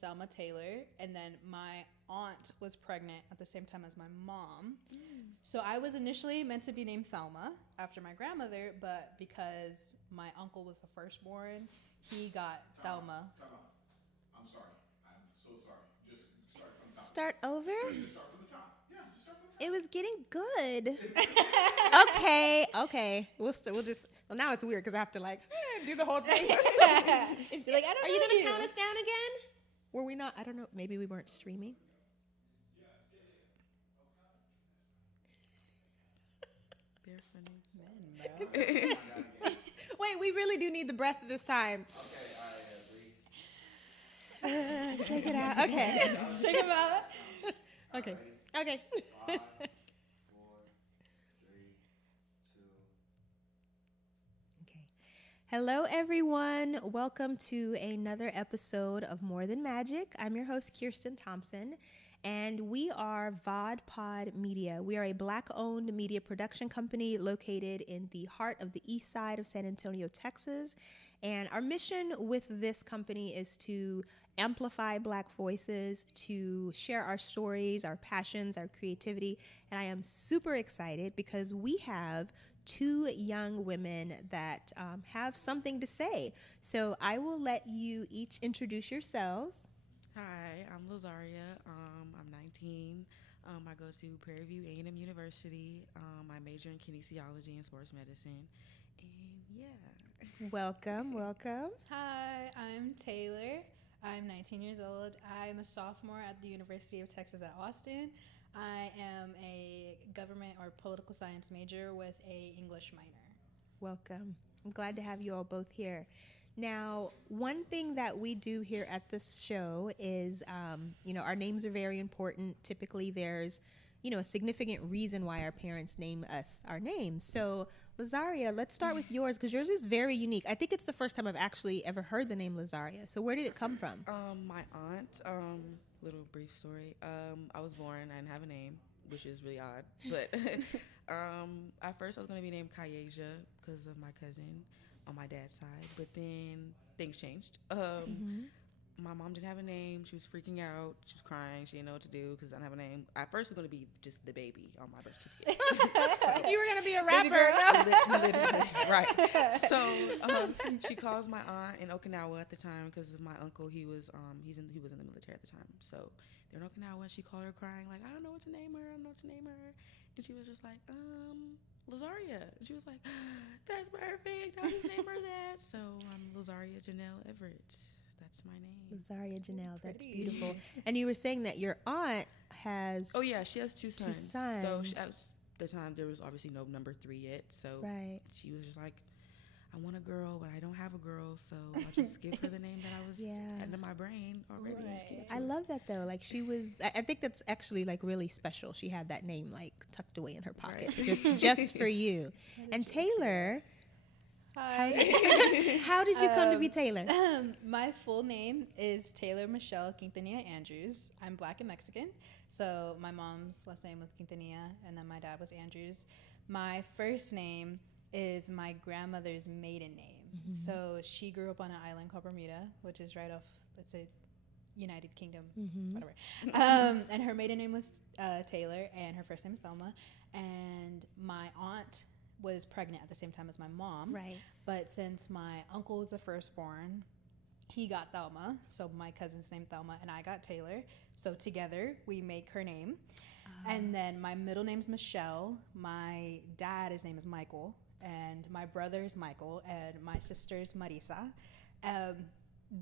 Thelma Taylor, and then my aunt was pregnant at the same time as my mom. So I was initially meant to be named Thelma after my grandmother, but because my uncle was the firstborn, he got Thelma. Come on. I'm sorry. I'm so sorry. Just start from the top. Start over? Just start from the top. Yeah, just start from the top. It was getting good. Okay. Well, now it's weird because I have to do the whole thing. You're like, I don't Are know you going to you. count us down again? Were we not? I don't know. Maybe we weren't streaming. They're funny. Men, bro. Wait, we really do need the breath this time. Okay, all right, 3. Shake it out. Okay. Check him out. Okay. 5, 4, 3, 2. Okay. Hello, everyone. Welcome to another episode of More Than Magic. I'm your host, Kirsten Thompson, and we are VOD Pod Media. We are a Black-owned media production company located in the heart of the east side of San Antonio, Texas. And our mission with this company is to amplify Black voices, to share our stories, our passions, our creativity. And I am super excited because we have two young women that have something to say. So I will let you each introduce yourselves. Hi, I'm Lazaria. I'm 19. I go to Prairie View A&M University. I major in kinesiology and sports medicine. And yeah. Welcome. Hi, I'm Taylor. I'm 19 years old. I'm a sophomore at the University of Texas at Austin. I am a government or political science major with a English minor. Welcome. I'm glad to have you all both here. Now, one thing that we do here at this show is, our names are very important. Typically, there's, a significant reason why our parents name us our names. So, Lazaria, let's start with yours because yours is very unique. I think it's the first time I've actually ever heard the name Lazaria. So, where did it come from? My aunt, little brief story. I was born, I didn't have a name, which is really odd. But at first I was going to be named Kayasia because of my cousin on my dad's side. But then things changed. My mom didn't have a name. She was freaking out. She was crying. She didn't know what to do because I didn't have a name. At first, it was going to be just the baby on my birth certificate. You were going to be a rapper. Literally, right. So she calls my aunt in Okinawa at the time because my uncle, he was in the military at the time. So they're in Okinawa, and she called her crying like, I don't know what to name her. And she was just like, Lazaria. And she was like, that's perfect. I'll just name her that. So I'm Lazaria Janelle Everett. That's my name. Lazaria Janelle, that's Pretty. beautiful. And you were saying that your aunt has... Oh, yeah, she has two sons. So at the time, there was obviously no number 3 yet. So Right. she was just like, I want a girl, but I don't have a girl. So I'll just give her the name that I was in my brain already. Right. Just give it to I her. love that though. Like she was, I think that's actually like really special. She had that name like tucked away in her pocket, Right. just for you. And Taylor, Hi. how did you come to be Taylor? My full name is Taylor Michelle Quintanilla Andrews. I'm Black and Mexican. So my mom's last name was Quintanilla, and then my dad was Andrews. My first name is my grandmother's maiden name. Mm-hmm. So she grew up on an island called Bermuda, which is right off, let's say, United Kingdom, Mm-hmm. whatever. And her maiden name was Taylor, and her first name is Thelma. And my aunt was pregnant at the same time as my mom. Right. But since my uncle was the firstborn, he got Thelma. So my cousin's named Thelma, and I got Taylor. So together, we make her name. And then my middle name's Michelle. My dad's name is Michael. And my brother's Michael. And my sister's Marisa.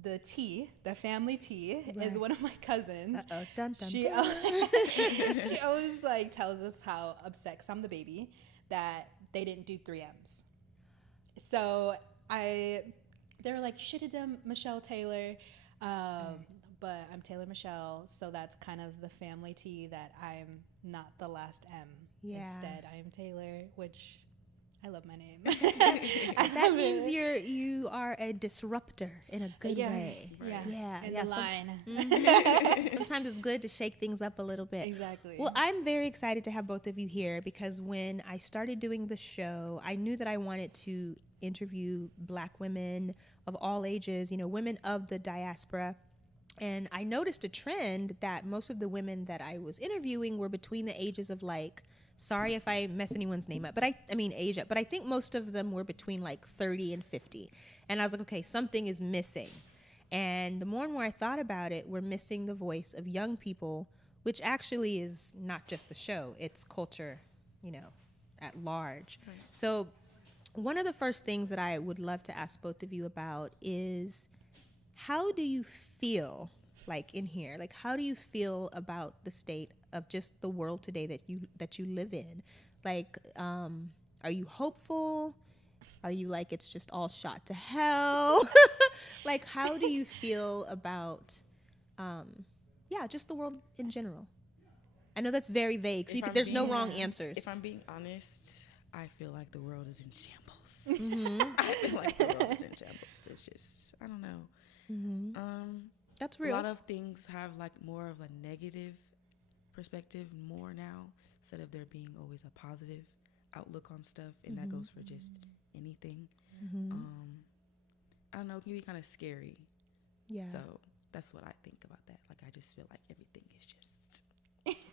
The T, the family T, is one of my cousins. Uh-oh. Dun, dun, She, dun. she always like tells us how upset, because I'm the baby, that they didn't do 3 M's. So they were like, you should have done Michelle Taylor, but I'm Taylor Michelle, so that's kind of the family T, that I'm not the last M. Yeah. Instead, I am Taylor, which I love my name. That means you are a disruptor in a good way. Yeah. Yeah. In yeah, the line. Sometimes it's good to shake things up a little bit. Exactly. Well, I'm very excited to have both of you here because when I started doing the show, I knew that I wanted to interview Black women of all ages, women of the diaspora. And I noticed a trend that most of the women that I was interviewing were between the ages of like, sorry if I mess anyone's name up, but I mean age up, but I think most of them were between like 30 and 50. And I was like, okay, something is missing. And the more and more I thought about it, we're missing the voice of young people, which actually is not just the show, it's culture, you know, at large. Right. So one of the first things that I would love to ask both of you about is, how do you feel like in here? Like, how do you feel about the state of just the world today that you live in? Like, are you hopeful? Are you like, it's just all shot to hell? Like, how do you feel about, just the world in general? I know that's very vague, so there's no wrong answers. If I'm being honest, I feel like the world is in shambles. I feel like the world is in shambles. It's just, I don't know. That's real. A lot of things have like more of a negative perspective more now, instead of there being always a positive outlook on stuff, and that goes for just anything. I don't know, it can be kind of scary. Yeah. So that's what I think about that. Like, I just feel like everything is just,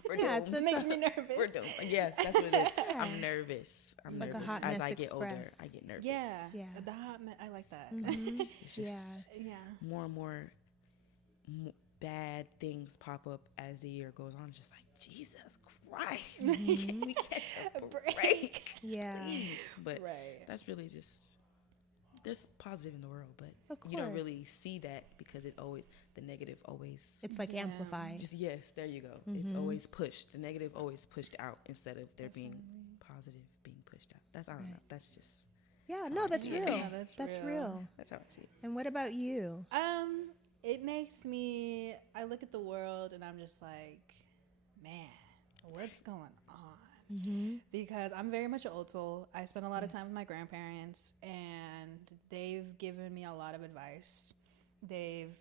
we're doomed. It makes me nervous. We're doomed. Yes, that's what it is. I'm nervous. I'm like nervous. As I get older, I get nervous. Yeah. The hot mess, I like that. It's just more and more bad things pop up as the year goes on. It's just like, Jesus Christ, can we catch a break? Yeah. Please. But that's really just, there's positive in the world, but you don't really see that because the negative always. It's like amplified. Just, yes, there you go. It's always pushed. The negative always pushed out instead of there being positive being pushed out. That's, I don't know. That's just. Yeah, no, that's real. Yeah, that's real. That's how I see it. And what about you? It makes me, I look at the world and I'm just like, man, what's going on? Because I'm very much an old soul. I spend a lot of time with my grandparents, and they've given me a lot of advice. They've,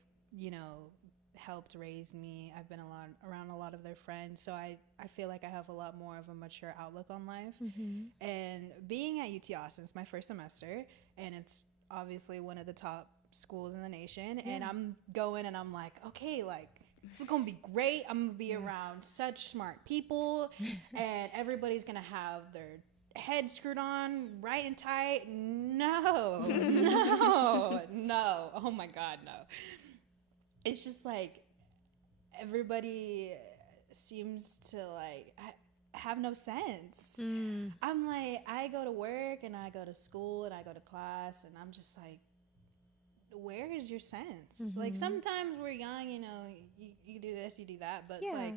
helped raise me. I've been around a lot of their friends, so I feel like I have a lot more of a mature outlook on life. And being at UT Austin, it's my first semester, and it's obviously one of the top schools in the nation, and I'm going and I'm like, okay, like, this is gonna be great. I'm gonna be around such smart people, and everybody's gonna have their head screwed on right and tight. No. Oh my God, no. It's just like everybody seems to like have no sense. I'm like, I go to work and I go to school and I go to class, and I'm just like, where is your sense? Like, sometimes we're young, you do this, you do that, but it's like,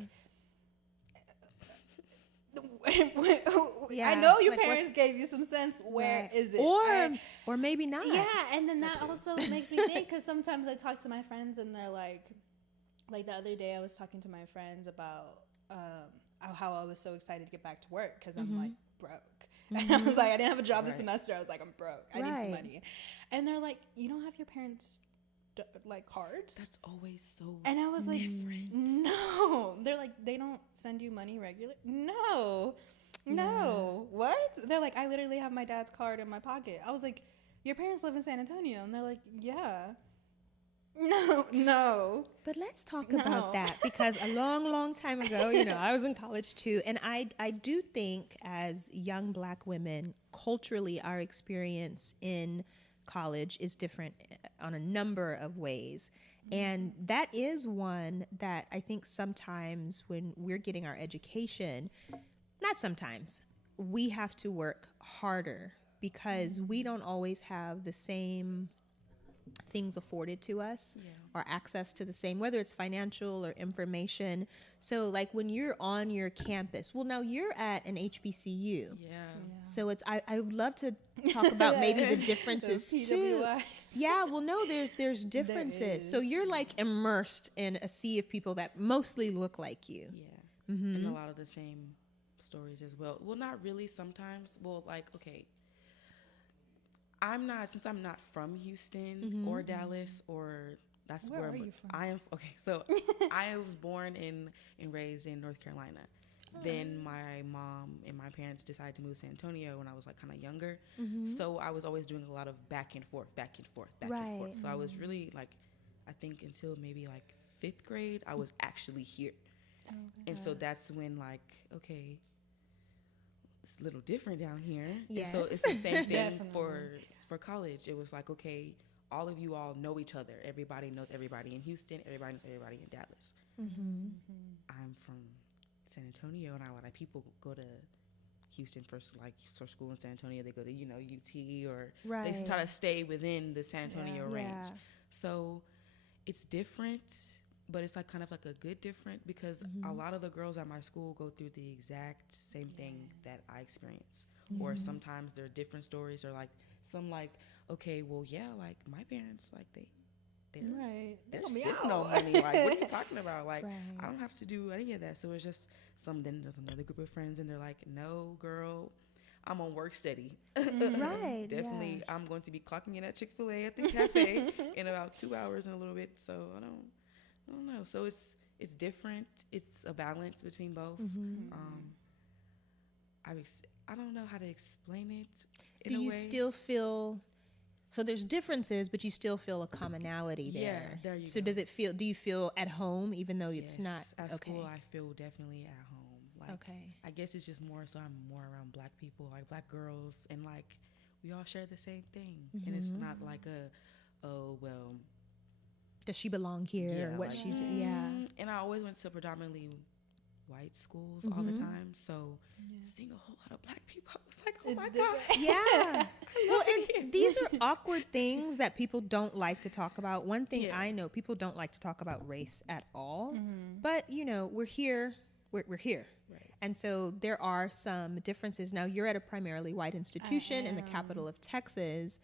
I know your parents gave you some sense. Where is it? Or maybe not. Yeah, and then that also makes me think, because sometimes I talk to my friends and they're like the other day I was talking to my friends about how I was so excited to get back to work because I'm like broke. And I was like, I didn't have a job this semester. I was like, I'm broke. I need some money. And they're like, you don't have your parents' like cards? That's always so. And I was like, no. They're like, they don't send you money regularly? No. What? They're like, I literally have my dad's card in my pocket. I was like, your parents live in San Antonio? And they're like, yeah. No. But let's talk about that, because a long time ago, I was in college too. And I do think as young Black women, culturally, our experience in college is different on a number of ways. And that is one that I think sometimes when we're getting our education, not sometimes, we have to work harder because we don't always have the same things afforded to us or access to the same, whether it's financial or information. So like when you're on your campus, well, now you're at an HBCU. So it's, I would love to talk about maybe the differences too. Yeah, well, no, there's differences. So you're like immersed in a sea of people that mostly look like you. Yeah. And a lot of the same stories as well. Well, not really sometimes. Well, like, okay, since I'm not from Houston or Dallas, or that's where are you from? I am. Okay, so I was born and raised in North Carolina. Then my mom and my parents decided to move to San Antonio when I was like kind of younger. So I was always doing a lot of back and forth. So I was really like, I think until maybe like 5th grade, I was actually here. And so that's when, like, okay, it's a little different down here. Yes. And so it's the same thing Definitely. for college. It was like, okay, all of you all know each other. Everybody knows everybody in Houston. Everybody knows everybody in Dallas. I'm from San Antonio, and a lot of people go to Houston for school in San Antonio. They go to, UT, or Right. they try to stay within the San Antonio range. Yeah. So it's different, but it's like kind of like a good different, because a lot of the girls at my school go through the exact same thing that I experience. Or sometimes there are different stories, or like some like, okay, well, yeah, like my parents, like they're They're sitting on money. Like, what are you talking about? Like, Right. I don't have to do any of that. So it's just then there's another group of friends, and they're like, no, girl, I'm on work steady. Right. Definitely, I'm going to be clocking in at Chick-fil-A at the cafe in about 2 hours and a little bit. So I don't know. So it's different. It's a balance between both. I don't know how to explain it. Do you still feel? So there's differences, but you still feel a commonality there. Yeah, there you So go. do you feel at home even though it's not? At Okay. school? I feel definitely at home. Like, Okay. I guess it's just more so I'm more around Black people, like Black girls, and like we all share the same thing, and it's not like Does she belong here? What like, she do? Yeah. And I always went to predominantly white schools all the time, so seeing a whole lot of Black people, I was like, oh my god. Yeah. Well, and these are awkward things that people don't like to talk about. One thing I know, people don't like to talk about race at all. But, we're here. We're here. Right. And so there are some differences. Now, you're at a primarily white institution in the capital of Texas,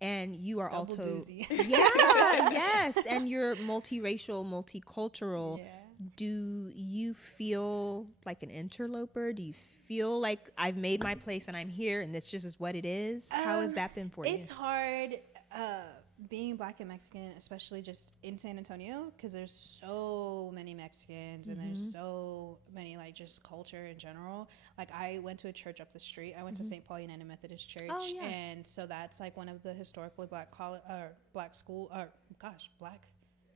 and you are Double also doozy. yes, and you're multiracial, multicultural. Yeah. Do you feel like an interloper? Do you feel like I've made my place and I'm here and this just is what it is? How has that been for you? It's hard being Black and Mexican, especially just in San Antonio, because there's so many Mexicans and there's so many, like, just culture in general. Like, I went to a church up the street. I went to St. Paul United Methodist Church. Oh, yeah. And so that's like one of the historically Black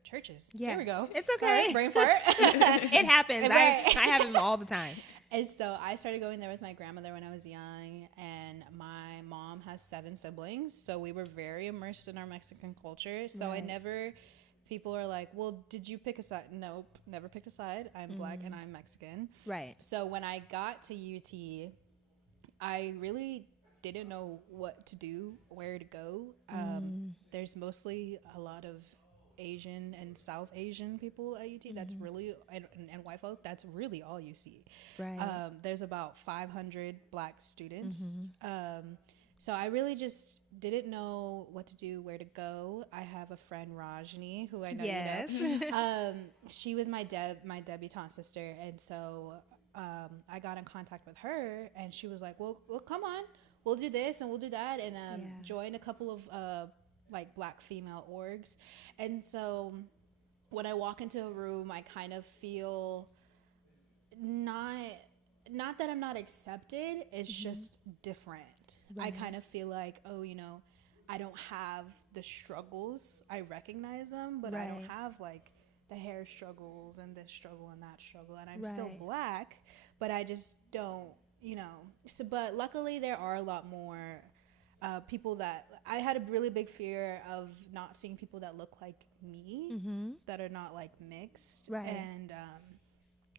churches. Yeah. There we go. It's okay. Sorry, brain fart. It happens. Right. I have them all the time. And so I started going there with my grandmother when I was young, and my mom has 7 siblings, so we were very immersed in our Mexican culture. So people are like, well, did you pick a side? Nope, never picked a side. I'm Black and I'm Mexican. Right. So when I got to UT, I really didn't know what to do, where to go. There's mostly a lot of Asian and South Asian people at UT. That's really, and white folk, that's really all you see. Right. There's about 500 Black students. So I really just didn't know what to do, where to go. I have a friend, Rajni, who I know you know. She was my debutante sister, and so I got in contact with her, and she was like, well, come on, we'll do this and we'll do that, and join a couple of like Black female orgs. And so when I walk into a room, I kind of feel not that I'm not accepted, it's just different. Right. I kind of feel like, I don't have the struggles. I recognize them, but I don't have like the hair struggles and this struggle and that struggle, and I'm still Black, but I just don't, So, but luckily there are a lot more people that I had a really big fear of not seeing people that look like me, that are not like mixed. Right. And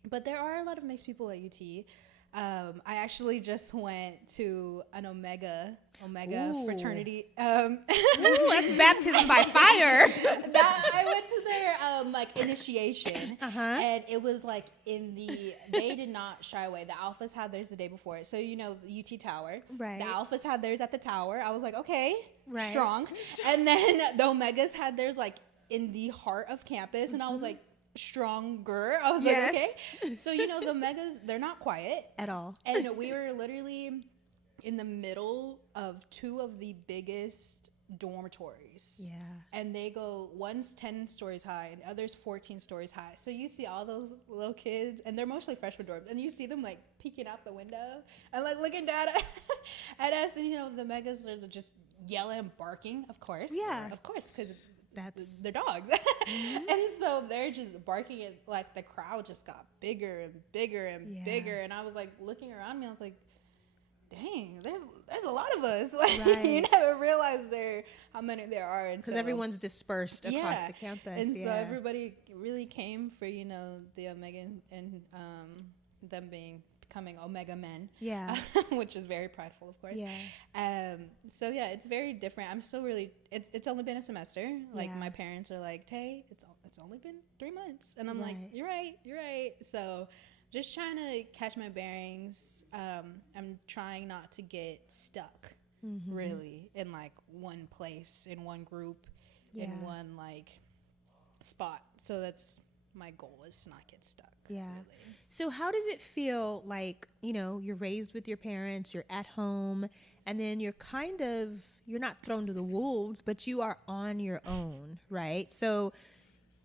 but there are a lot of mixed people at UT. I actually just went to an Omega Ooh. fraternity. Ooh, that's baptism by fire. I went to their like initiation, and it was like they did not shy away. The Alphas had theirs the day before, so the UT Tower. Right. The Alphas had theirs at the Tower. I was like, okay, Right. strong. And then the Omegas had theirs like in the heart of campus, and I was like, stronger. I was Yes. like, okay. So the Megas, they're not quiet At all. and we were literally in the middle of 2 of the biggest dormitories. Yeah. And they go, one's 10 stories high and the other's 14 stories high. So you see all those little kids, and they're mostly freshman dorms, and you see them like peeking out the window and like looking down at us, and the Megas are just yelling and barking, of course. Yeah. Of course, because they're dogs. And so they're just barking at, like, the crowd just got bigger and bigger and bigger. And I was like looking around me, I was like, dang, there's a lot of us. Like, you never realize how many there are. Because everyone's dispersed across the campus. And so everybody really came for, you know, the Omega and them becoming Omega men. Yeah. Which is very prideful, of course. Yeah. So yeah, it's very different. I'm still really, it's only been a semester. Like my parents are like, Tay, it's only been 3 months. And I'm like, you're right. So just trying to catch my bearings. I'm trying not to get stuck really in like one place, in one group, in one like spot. So that's my goal, is to not get stuck. Yeah. Really. So how does it feel, like, you know, you're raised with your parents, you're at home, and then you're not thrown to the wolves, but you are on your own, right? So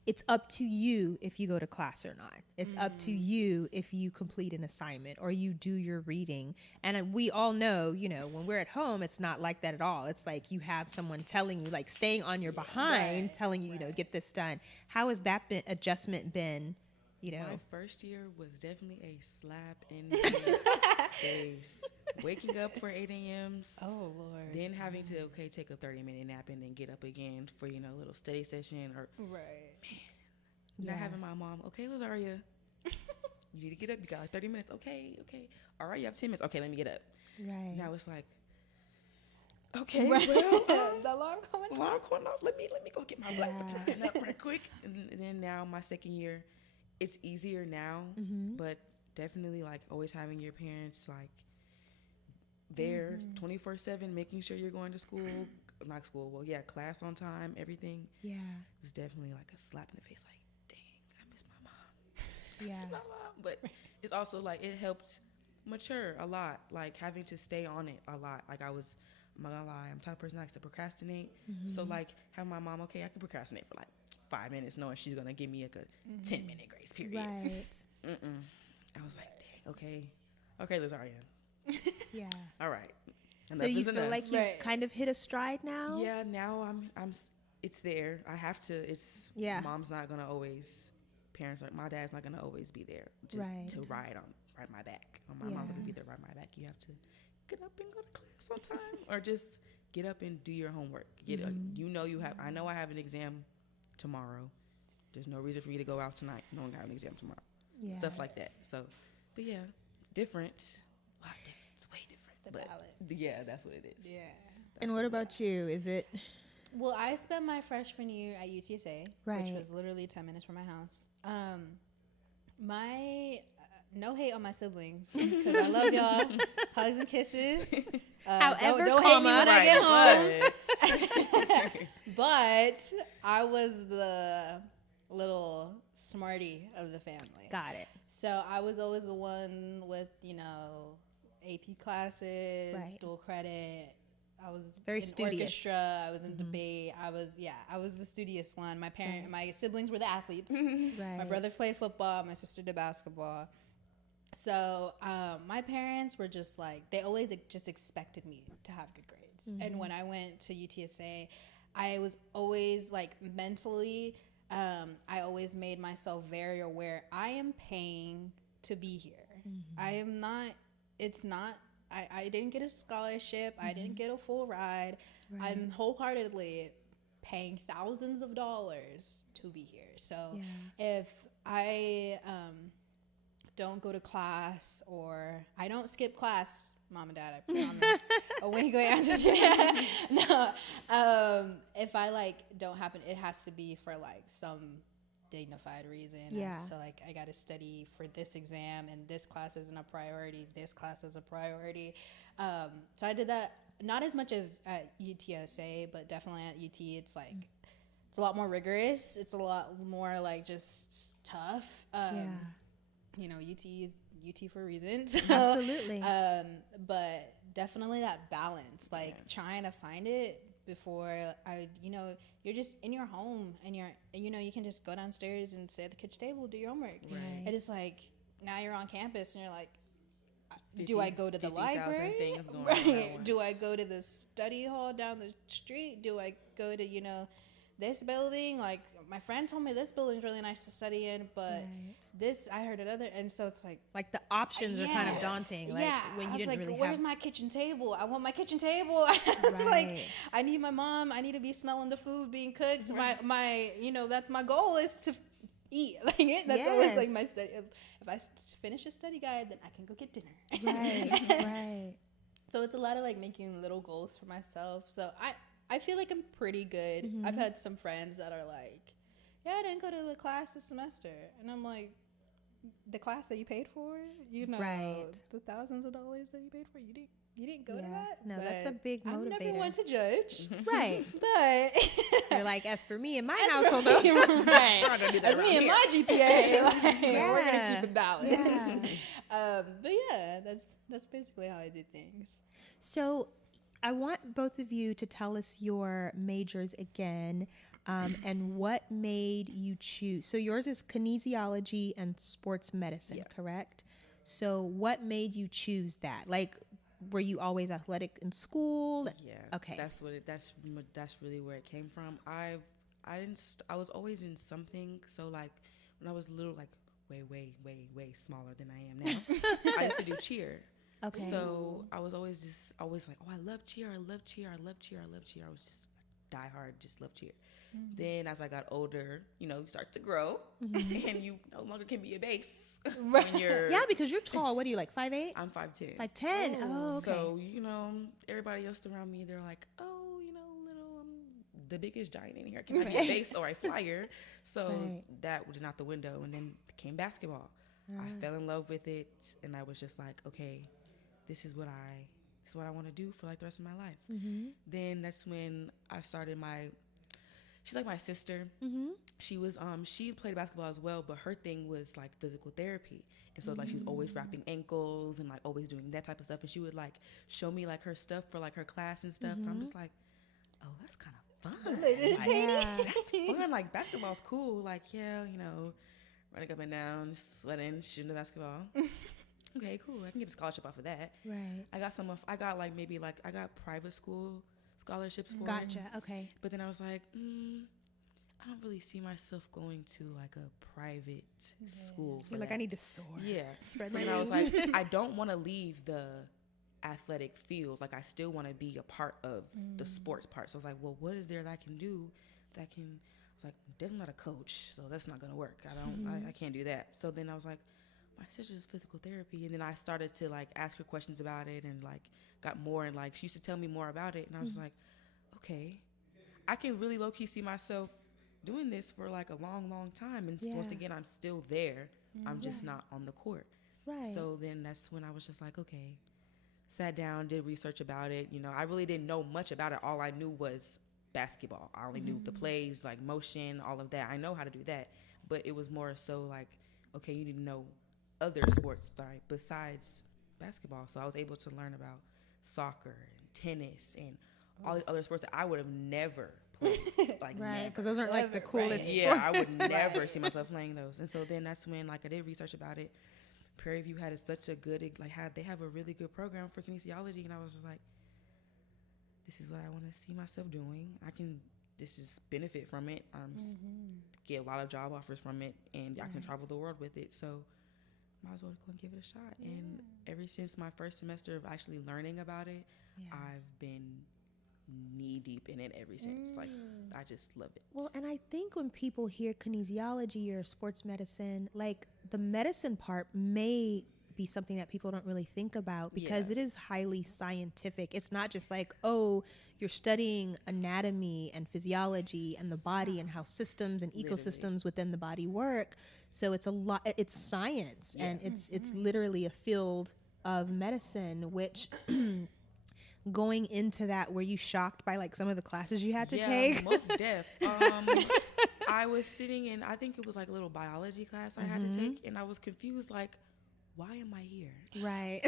it's up to you if you go to class or not. It's up to you if you complete an assignment or you do your reading. And we all know, you know, when we're at home, it's not like that at all. It's like you have someone telling you, like, staying on your behind, telling you, you know, get this done. How has that adjustment been, you know? My first year was definitely a slap in the face. Waking up for 8 a.m.s. Oh, Lord. Then having to, take a 30-minute nap and then get up again for, you know, a little study session. Or Not having my mom, Lazaria, you need to get up. You got like 30 minutes. Okay. All right, you have 10 minutes. Okay, let me get up. Right. Now it's like, well, the alarm going off. Let me go get my black potato up right quick. And then now my second year, it's easier now, but definitely like always having your parents like there 24/7, making sure you're going to class on time, everything. Yeah. It's definitely like a slap in the face, like, dang, I miss my mom. Yeah. My mom. But it's also like it helped mature a lot, like having to stay on it a lot. Like I'm not gonna lie, I'm the type of person that likes to procrastinate. So like having my mom, I can procrastinate for like 5 minutes knowing she's gonna give me like a 10-minute grace period. Right. I was like, dang, okay, Lazaria. Yeah. All right. So you feel like you've kind of hit a stride now? Yeah, now I'm it's there. I have to. Mom's not gonna always. My dad's not gonna always be there to ride my back. My mom's gonna be there ride my back. You have to get up and go to class on time, or just get up and do your homework. I know I have an exam tomorrow. There's no reason for me to go out tonight knowing I have an exam tomorrow. Yeah. Stuff like that. So, but yeah, it's different. A lot different. It's way different. The balance. Yeah, that's what it is. Yeah. And what about you? Is it? Well, I spent my freshman year at UTSA, which was literally 10 minutes from my house. No hate on my siblings, because I love y'all. Hugs and kisses. However, don't hate me when I get home. But I was the little smarty of the family. Got it. So I was always the one with, AP classes, dual credit. I was very in studious. Orchestra. I was in debate. I was the studious one. My siblings were the athletes. My brother played football. My sister did basketball. So my parents were just like, they always just expected me to have good grades. And when I went to UTSA, I was always like mentally, I always made myself very aware. I am paying to be here. I am not. It's not. I didn't get a scholarship. I didn't get a full ride. I'm wholeheartedly paying thousands of dollars to be here. So if I don't go to class, or I don't skip class, Mom and Dad, I promise. A wink, I'm just kidding. No. If I don't happen, it has to be for some dignified reason. Yeah. So I got to study for this exam, and this class isn't a priority. This class is a priority. So I did that, not as much as at UTSA, but definitely at UT. It's it's a lot more rigorous. It's a lot more just tough. UT is UT for a reason. So, absolutely. But definitely that balance, trying to find it before you're just in your home, and you can just go downstairs and sit at the kitchen table, do your homework. Right. It is now you're on campus and you're like, do I go to the library? Things going right. Do I go to the study hall down the street? Do I go to, this building, like my friend told me this building's really nice to study in, but this I heard another, and so it's like the options are kind of daunting. Like when you I was didn't like, really where's have. my kitchen table? I want my kitchen table. Like I need my mom. I need to be smelling the food being cooked. My that's my goal is to eat. Like that's always like my study. If I finish a study guide, then I can go get dinner. Right. So it's a lot of like making little goals for myself. So I feel like I'm pretty good. I've had some friends that are like, yeah, I didn't go to a class this semester. And I'm like, the class that you paid for, the thousands of dollars that you paid for, you didn't go to that? No, but that's a big motivator. I'm never one to judge. Right. But you're like, as for me and my household, though. Right. We're not gonna do that As around me and here. my GPA, like, we're going to keep it balanced. Yeah. But yeah, that's basically how I do things. So I want both of you to tell us your majors again, and what made you choose. So yours is kinesiology and sports medicine, correct? So what made you choose that? Like, were you always athletic in school? Yeah. Okay. That's really where it came from. I was always in something. So like when I was little, like way smaller than I am now, I used to do cheer. Okay. So I was always like, oh, I love cheer. I love cheer. I love cheer. I love cheer. I was just diehard, just love cheer. Then as I got older, you start to grow, and you no longer can be a base when you're. Yeah, because you're tall. What are you, like 5'8"? I'm 5'10". 5'10". Oh, okay. So everybody else around me, they're like, oh, little, I'm the biggest giant in here. Can I be a base or a flyer? So that was not the window, and then came basketball. I fell in love with it, and I was just like, okay, this is what I want to do for like the rest of my life. Then that's when I started she's like my sister. She was she played basketball as well, but her thing was like physical therapy, and so like she was always wrapping ankles and like always doing that type of stuff, and she would like show me like her stuff for like her class and stuff, and I'm just like, oh, that's kind of fun. Like, that's fun. Like basketball's cool. Like running up and down, sweating, shooting the basketball. Okay, cool. I can get a scholarship off of that. Right. I got private school scholarships for it. Gotcha. Okay. But then I was like, I don't really see myself going to like a private school. You're like, I need to soar. Yeah. Spread So my then I was wings. like, I don't want to leave the athletic field. Like I still want to be a part of the sports part. So I was like, well, what is there that I can do that can, I was like, I'm definitely not a coach, so that's not going to work. I can't do that. So then I was like, my sister's physical therapy. And then I started to like ask her questions about it and like got more, and like she used to tell me more about it. And I was like, okay, I can really low key see myself doing this for like a long time. And once again, I'm still there. I'm just not on the court. Right. So then that's when I was just like, okay, sat down, did research about it. I really didn't know much about it. All I knew was basketball. I only knew the plays, like motion, all of that. I know how to do that. But it was more so like, okay, you need to know other sports besides basketball. So I was able to learn about soccer and tennis and all the other sports that I would have never played. Like right, never. because those aren't like the coolest. Yeah, I would never see myself playing those. And so then that's when like I did research about it. Prairie View had such a good they have a really good program for kinesiology, and I was just like, this is what I want to see myself doing. This is benefit from it. Get a lot of job offers from it, and I can travel the world with it. So might as well go and give it a shot. And ever since my first semester of actually learning about it, I've been knee deep in it ever since. Like I just love it. Well, and I think when people hear kinesiology or sports medicine, like the medicine part may be something that people don't really think about because it is highly scientific. It's not just like, oh, you're studying anatomy and physiology and the body and how systems and ecosystems within the body work. So it's it's science, and it's literally a field of medicine, which going into that, were you shocked by like some of the classes you had to take? Most def. I was sitting in, I think it was like a little biology class I had to take, and I was confused, like, why am I here? Right.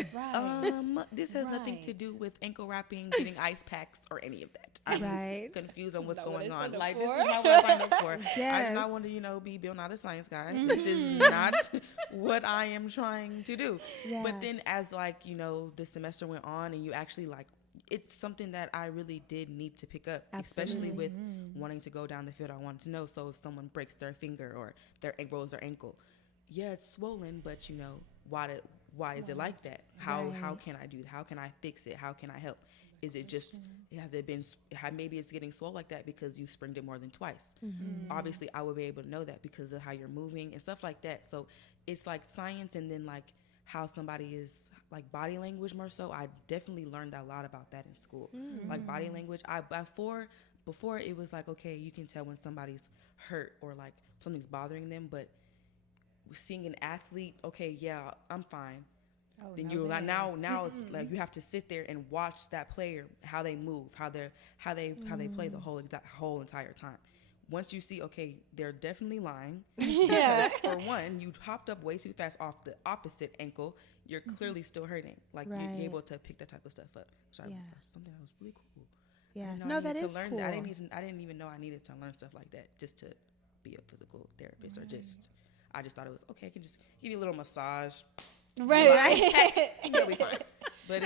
This has nothing to do with ankle wrapping, getting ice packs, or any of that. I'm confused on what's going on. Like, this is not what I signed up for. Yes. I do not want to, be Bill Nye the Science Guy. This is not what I am trying to do. Yeah. But then as, like, the semester went on and you actually, like, it's something that I really did need to pick up, especially with wanting to go down the field. I wanted to know. So if someone breaks their finger or rolls their ankle, yeah, it's swollen, but you know, why is it like that? How can I do? How can I fix it? How can I help? Is it just, maybe it's getting swole like that because you sprained it more than twice. Obviously, I would be able to know that because of how you're moving and stuff like that. So it's like science, and then like how somebody is, like body language more so. I definitely learned a lot about that in school. Like body language. Before it was like, okay, you can tell when somebody's hurt or like something's bothering them, but seeing an athlete, okay, yeah, I'm fine. Then you're like, now it's like you have to sit there and watch that player, how they move, how they play the whole entire time. Once you see, okay, they're definitely lying. Because for one, you hopped up way too fast off the opposite ankle. You're clearly still hurting. Like you're able to pick that type of stuff up. So something that was really cool. Yeah, no, that is cool. I didn't even know I needed to learn stuff like that just to be a physical therapist, or I just thought it was okay. I can just give you a little massage. Right. You'll be fine. But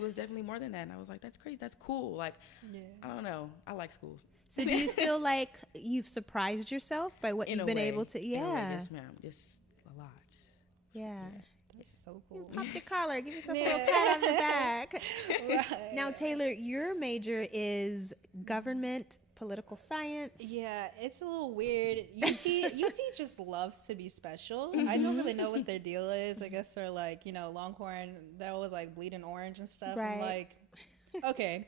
was definitely more than that. And I was like, that's crazy. That's cool. Like, I don't know. I like schools. So do you feel like you've surprised yourself by what you've been able to? Yeah. Yes, ma'am. Just a lot. Yeah. That's so cool. Pop your collar. Give yourself a little pat on the back. Right. Now, Taylor, your major is government political science. Yeah, it's a little weird. UT just loves to be special. I don't really know what their deal is. I guess they're like, you know, Longhorn, they're always like bleeding orange and stuff. Right. I'm like, okay.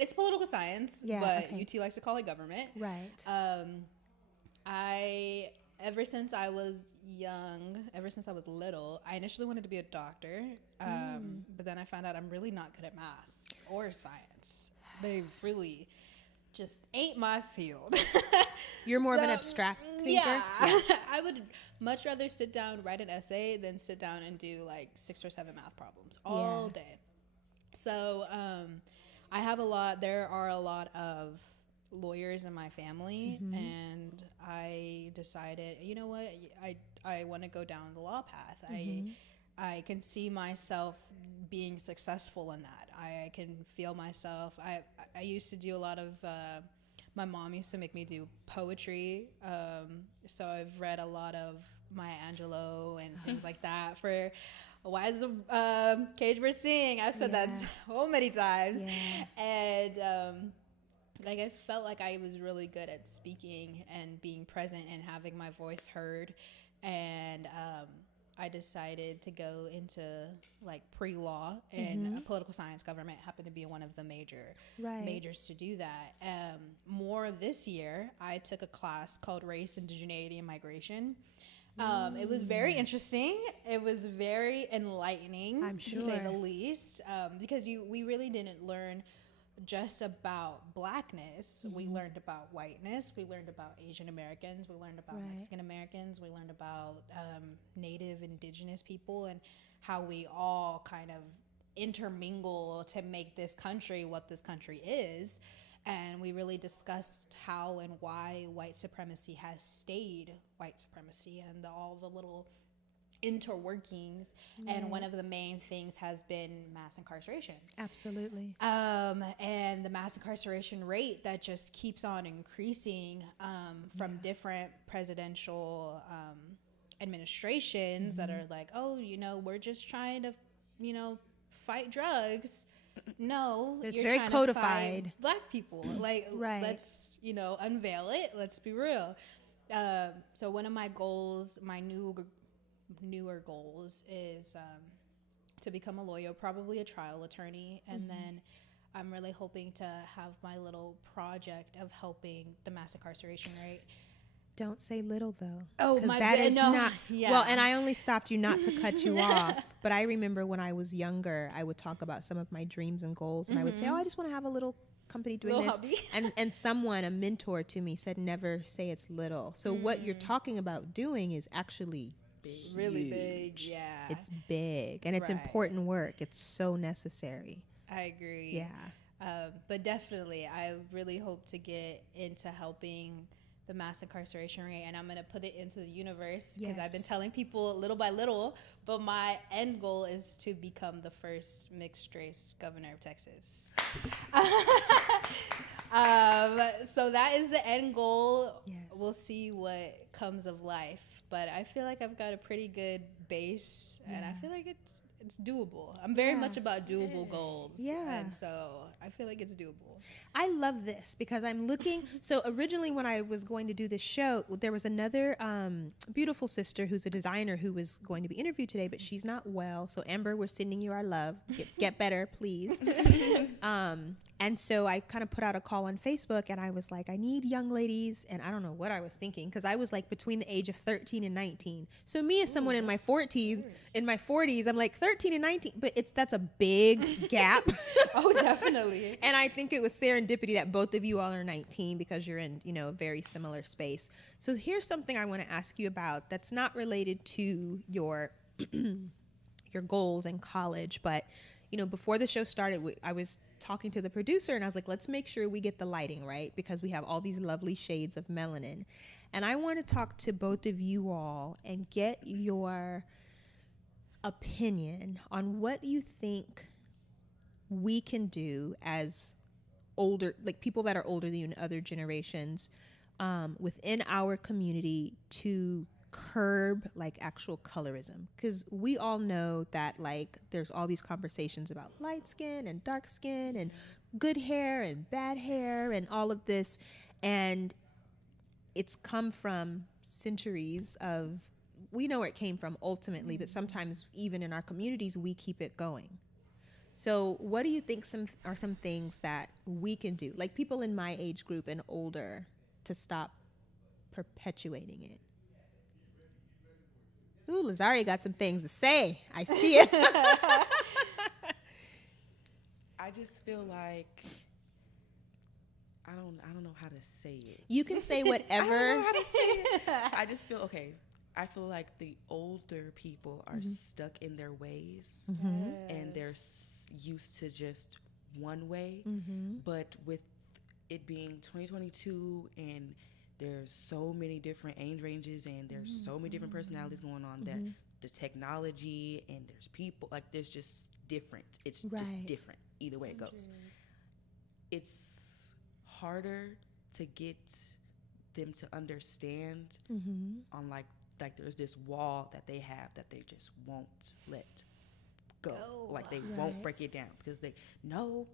It's political science, but UT likes to call it government. Right. Ever since I was little, I initially wanted to be a doctor. But then I found out I'm really not good at math or science. They really just ain't my field. You're more of an abstract thinker? Yeah. I would much rather sit down, write an essay than sit down and do like 6 or 7 math problems all day. So there are a lot of lawyers in my family, and I decided, you know what, I want to go down the law path. I can see myself being successful in that. I can feel myself. I used to do a lot of, my mom used to make me do poetry. So I've read a lot of Maya Angelou and things like that. For Why Does a Cage Bird Sing? I've said that so many times. Yeah. And like I felt like I was really good at speaking and being present and having my voice heard. And I decided to go into like pre-law, and political science government happened to be one of the majors to do that. More this year, I took a class called Race, Indigeneity, and Migration. It was very interesting. It was very enlightening, I'm sure, to say the least, because we really didn't learn just about blackness. We learned about whiteness. We learned about Asian Americans. We learned about Mexican Americans. We learned about Native, indigenous people, and how we all kind of intermingle to make this country what this country is. And we really discussed how and why white supremacy has stayed white supremacy, and all the little interworkings. And one of the main things has been mass incarceration. Absolutely. And the mass incarceration rate that just keeps on increasing from different presidential administrations that are like, oh, you know, we're just trying to, you know, fight drugs. No, it's you're very trying codified. To fight black people. Like, let's, you know, unveil it. Let's be real. So one of my goals, my newer goals, is to become a lawyer, probably a trial attorney, and then I'm really hoping to have my little project of helping the mass incarceration rate. Don't say little though. Oh, my that is no. not. Yeah. Well, and I only stopped you not to cut you off, but I remember when I was younger, I would talk about some of my dreams and goals, and I would say, "Oh, I just want to have a little company doing little this." And someone, a mentor to me, said, "Never say it's little." So what you're talking about doing is actually really big. Yeah, it's big, and it's important work. It's so necessary. I agree. Yeah. But definitely, I really hope to get into helping the mass incarceration rate, and I'm going to put it into the universe because I've been Yes. telling people little by little, but my end goal is to become the first mixed race governor of Texas. So that is the end goal. Yes. We'll see what comes of life, but I feel like I've got a pretty good base, and I feel like it's doable. I'm very Yeah. much about doable goals. Yeah. And so I feel like it's doable. I love this because I'm looking. So originally, when I was going to do this show, there was another beautiful sister who's a designer who was going to be interviewed today, but she's not well. So Amber, we're sending you our love. Get better, please. And so I kind of put out a call on Facebook, and I was like, I need young ladies, and I don't know what I was thinking because I was like between the age of 13 and 19. So me as someone in my 40s, I'm like 13 and 19, but that's a big gap. Oh, definitely. And I think it was serendipity that both of you all are 19 because you're in, a very similar space. So here's something I want to ask you about that's not related to your your goals in college, but before the show started, I was talking to the producer and I was like, let's make sure we get the lighting right because we have all these lovely shades of melanin. And I want to talk to both of you all and get your opinion on what you think we can do as older, like people that are older than you in other generations, within our community to curb like actual colorism, because we all know that like there's all these conversations about light skin and dark skin and good hair and bad hair and all of this, and it's come from centuries of, we know where it came from ultimately, but sometimes even in our communities we keep it going. So what do you think are some things that we can do, like people in my age group and older, to stop perpetuating it? Ooh, Lazari got some things to say. I see it. I just feel like I don't know how to say it. You can say whatever. I don't know how to say it. I just feel I feel like the older people are stuck in their ways, and they're used to just one way. But with it being 2022 and there's so many different age ranges and there's so many different personalities going on, that the technology and there's people, like there's just different. It's just different either way it goes. It's harder to get them to understand on like there's this wall that they have that they just won't let go. Like they won't break it down because they know,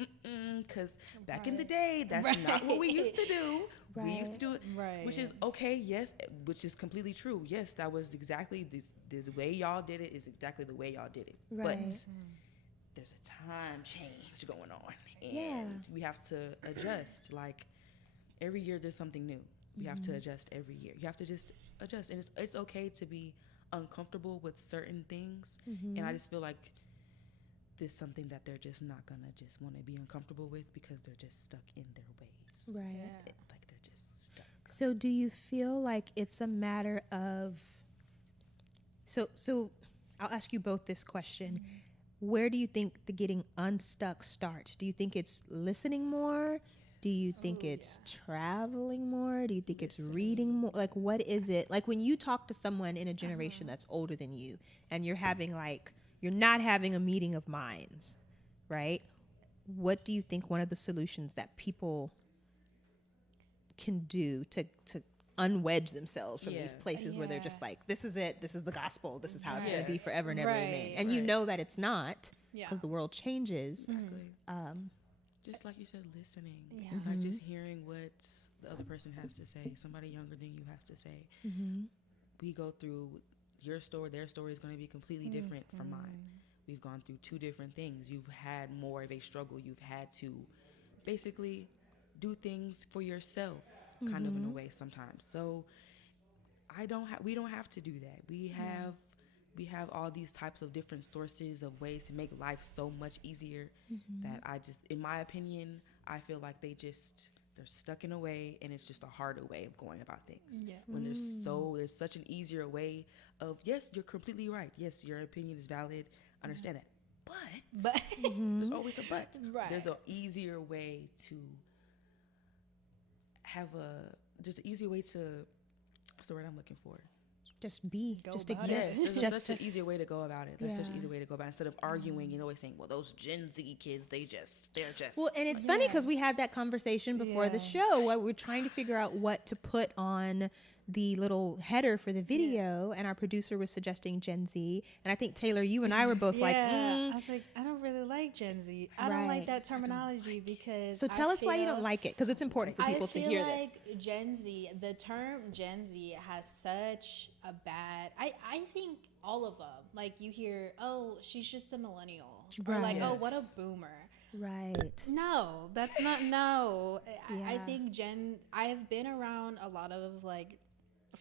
because back in the day, that's not what we used to do. We used to do it, which is okay, yes, which is completely true. Yes, that was exactly the way y'all did it is exactly the way y'all did it. But there's a time change going on, and we have to adjust. Like every year, there's something new. We have to adjust every year. You have to just adjust, and it's okay to be uncomfortable with certain things. And I just feel like there's something that they're just not gonna just want to be uncomfortable with because they're just stuck in their ways. Right. Like they're just stuck. So do you feel like it's a matter of, so I'll ask you both this question. Where do you think the getting unstuck starts? Do you think it's listening more? Do you think it's traveling more? Do you think it's reading more? Like, what is it? Like when you talk to someone in a generation that's older than you and you're having you're not having a meeting of minds, right? What do you think one of the solutions that people can do to unwedge themselves from these places where they're just like, this is it, this is the gospel, this is how it's going to be forever and ever, amen. And you know that it's not, because the world changes. Exactly. Just like you said, listening. Like just hearing what the other person has to say, somebody younger than you has to say. We go through your story, their story is going to be completely different from mine. We've gone through two different things. You've had more of a struggle. You've had to basically do things for yourself, kind of in a way sometimes. So we don't have to do that. We have all these types of different sources of ways to make life so much easier that I just, in my opinion, I feel like they're stuck in a way, and it's just a harder way of going about things. When there's such an easier way of, yes, you're completely right. Yes, your opinion is valid. Understand that. But there's always a but. There's an easier way to have just an easier way to, what's the word I'm looking for? Just be. Go just about exist. Yes, there's Just such an easier way to go about it. There's such an Yeah. easier way to go about it. Instead of arguing and always saying, well, those Gen Z kids, they're just. Well, and it's funny because we had that conversation before the Yeah. show where we're trying to figure out what to put on the little header for the video, and our producer was suggesting Gen Z, and I think Taylor, you and I were both like, I was like, I don't really like Gen Z. I don't Right. like that terminology because. So tell us why you don't like it, because it's important for people to hear this. I feel like Gen Z, the term Gen Z has such a bad. I think all of them. Like you hear, oh, she's just a millennial, or like, Right. oh, what a boomer. Right. No, that's not. No, I Yeah. think I've been around a lot of like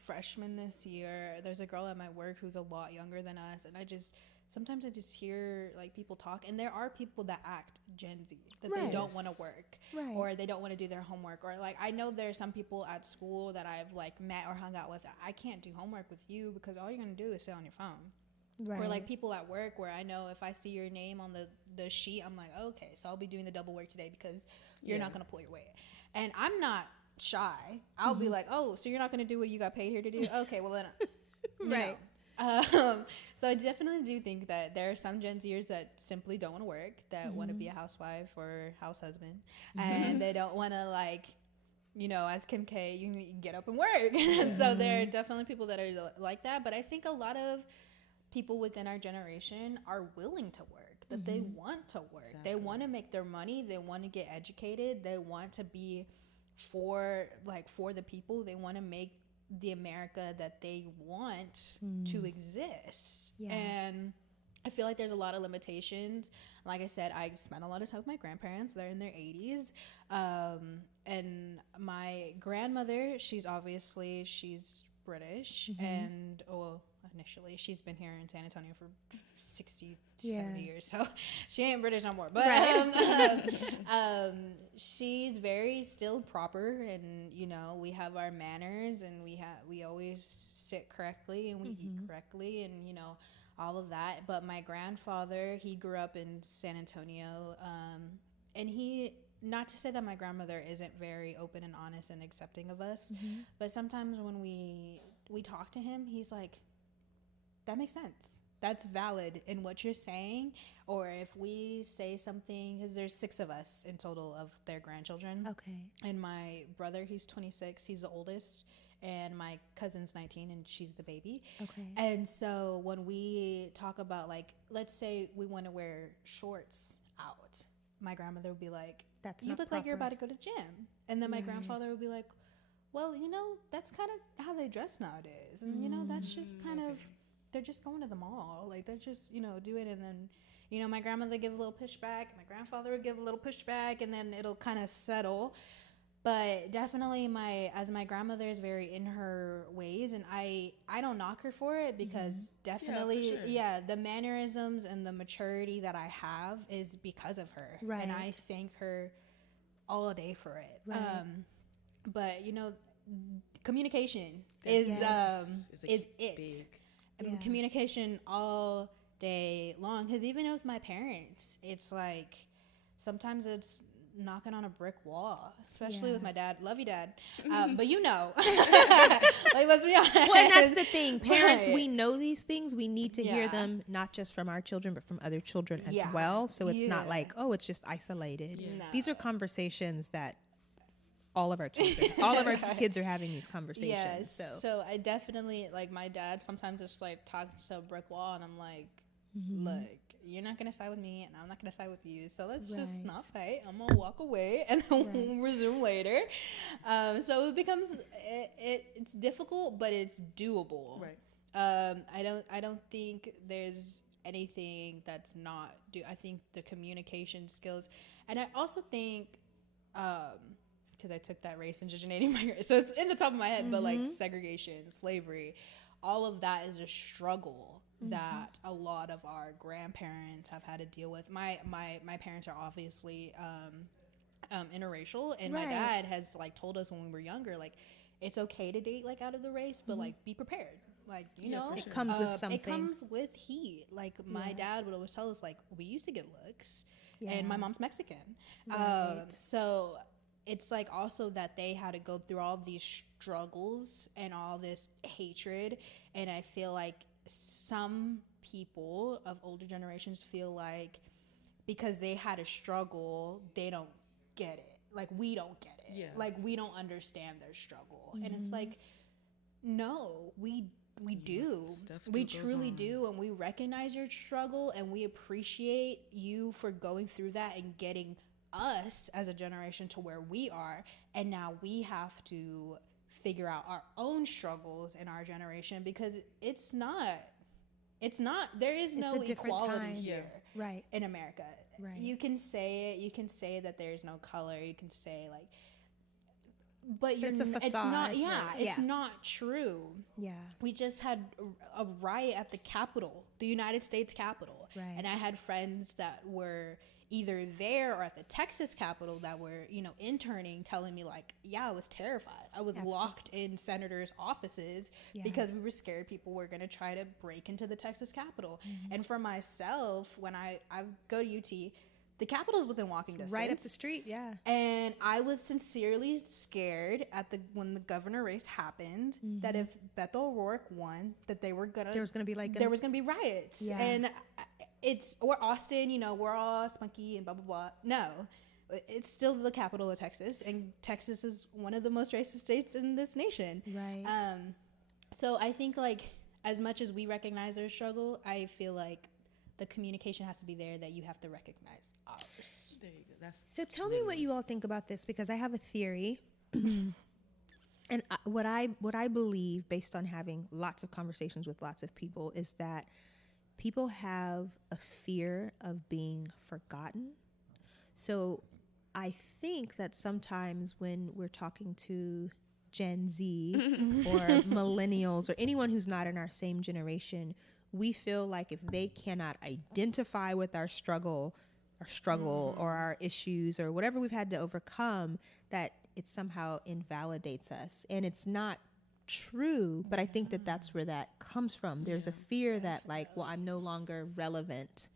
freshmen this year. There's a girl at my work who's a lot younger than us, and sometimes I just hear like people talk, and there are people that act Gen Z that Right. they don't want to work, Right. or they don't want to do their homework, or like I know there are some people at school that I've like met or hung out with. I can't do homework with you because all you're gonna do is sit on your phone. Right. Or like people at work where I know if I see your name on the sheet, I'm like, okay, so I'll be doing the double work today because you're not going to pull your weight. And I'm not shy. I'll be like, oh, so you're not going to do what you got paid here to do? Okay, well then, Right. So I definitely do think that there are some Gen Zers that simply don't want to work, that want to be a housewife or house husband, and they don't want to like, you know, as Kim K, you need to get up and work. So there are definitely people that are like that. But I think a lot of people within our generation are willing to work, that they want to work. They want to make their money. They want to get educated. They want to be for the people. They want to make the America that they want to exist. Yeah. And I feel like there's a lot of limitations. Like I said, I spent a lot of time with my grandparents. They're in their 80s. And my grandmother, she's British. And, initially, she's been here in San Antonio for 60, 70 years. So she ain't British no more. But she's very still proper. And, you know, we have our manners, and we always sit correctly, and we eat correctly, and, you know, all of that. But my grandfather, he grew up in San Antonio, and not to say that my grandmother isn't very open and honest and accepting of us, but sometimes when we talk to him, he's like, that makes sense. That's valid in what you're saying. Or if we say something, because there's 6 of us in total of their grandchildren. Okay. And my brother, he's 26, he's the oldest. And my cousin's 19, and she's the baby. Okay. And so when we talk about, like, let's say we want to wear shorts out, my grandmother would be like, That's you not look like you're proper. about to go to gym. And then my Right. grandfather would be like, well, you know, that's kind of how they dress nowadays. And, you know, that's just kind of, they're just going to the mall. Like, they're just, you know, doing it. And then, you know, my grandmother give a little pushback. My grandfather would give a little pushback. And then it'll kind of settle. But definitely as my grandmother is very in her ways, and I don't knock her for it, because definitely, the mannerisms and the maturity that I have is because of her. Right. And I thank her all day for it. Right. But, you know, communication is it. big. And Yeah. communication all day long. Because even with my parents, it's like sometimes it's knocking on a brick wall, especially with my dad. Love you, Dad. But you know, like, let's be honest. Well, and that's the thing. Parents, Right. we know these things. We need to hear Yeah. them, not just from our children, but from other children as Yeah. well. So it's not Yeah. like, oh, it's just isolated. Yeah. These are conversations that all of our kids are having these conversations. Yes. So So I definitely, like, my dad sometimes just like talks to a brick wall, and I'm like, look, you're not gonna side with me, and I'm not gonna side with you. So let's just Right. not fight. I'm gonna walk away, and then we'll resume later. So it becomes it's difficult, but it's doable. Right. I don't think there's anything that's not I think the communication skills, and I also think because I took that race indigeneity minor, so it's in the top of my head, but like segregation, slavery, all of that is a struggle that a lot of our grandparents have had to deal with. My parents are obviously interracial, and my Right. dad has like told us when we were younger, like, it's okay to date like out of the race, but like be prepared. Like, you know, for It sure. comes with something. It comes with heat. Like, my Yeah. dad would always tell us, like, we used to get looks, Yeah. and my mom's Mexican. Right. So it's like also that they had to go through all these struggles and all this hatred, and I feel like some people of older generations feel like because they had a struggle, they don't get it. Like, we don't get it. Yeah. Like, we don't understand their struggle. And it's like, no, we do. Stuff We still goes truly on. do, and we recognize your struggle, and we appreciate you for going through that and getting us as a generation to where we are. And now we have to figure out our own struggles in our generation, because it's not there is no a different equality time. here Right. in America. Right. You can say it, you can say that there's no color, you can say like, but it's a it's facade, not, yeah, right? it's Yeah. not true. Yeah. We just had a riot at the Capitol, the United States Capitol. Right. And I had friends that were either there or at the Texas Capitol that were, interning, telling me like, yeah, I was terrified. I was locked in senators' offices because we were scared people were going to try to break into the Texas Capitol. And for myself, when I go to UT, the Capitol's within walking distance. Right up the street. Yeah. And I was sincerely scared when the governor race happened that if Beto O'Rourke won, that there was gonna be riots. Yeah. And we're Austin, we're all spunky and blah blah blah. No, it's still the capital of Texas, and Texas is one of the most racist states in this nation. Right. So I think like as much as we recognize their struggle, I feel like the communication has to be there that you have to recognize ours. There you go. That's So tell me what you all think about this, because I have a theory. And what I believe, based on having lots of conversations with lots of people, is that people have a fear of being forgotten. So I think that sometimes when we're talking to Gen Z or millennials or anyone who's not in our same generation, we feel like if they cannot identify with our struggle or our issues or whatever we've had to overcome, that it somehow invalidates us. And it's not true, but I think that that's where that comes from. There's a fear that like, well, I'm no longer relevant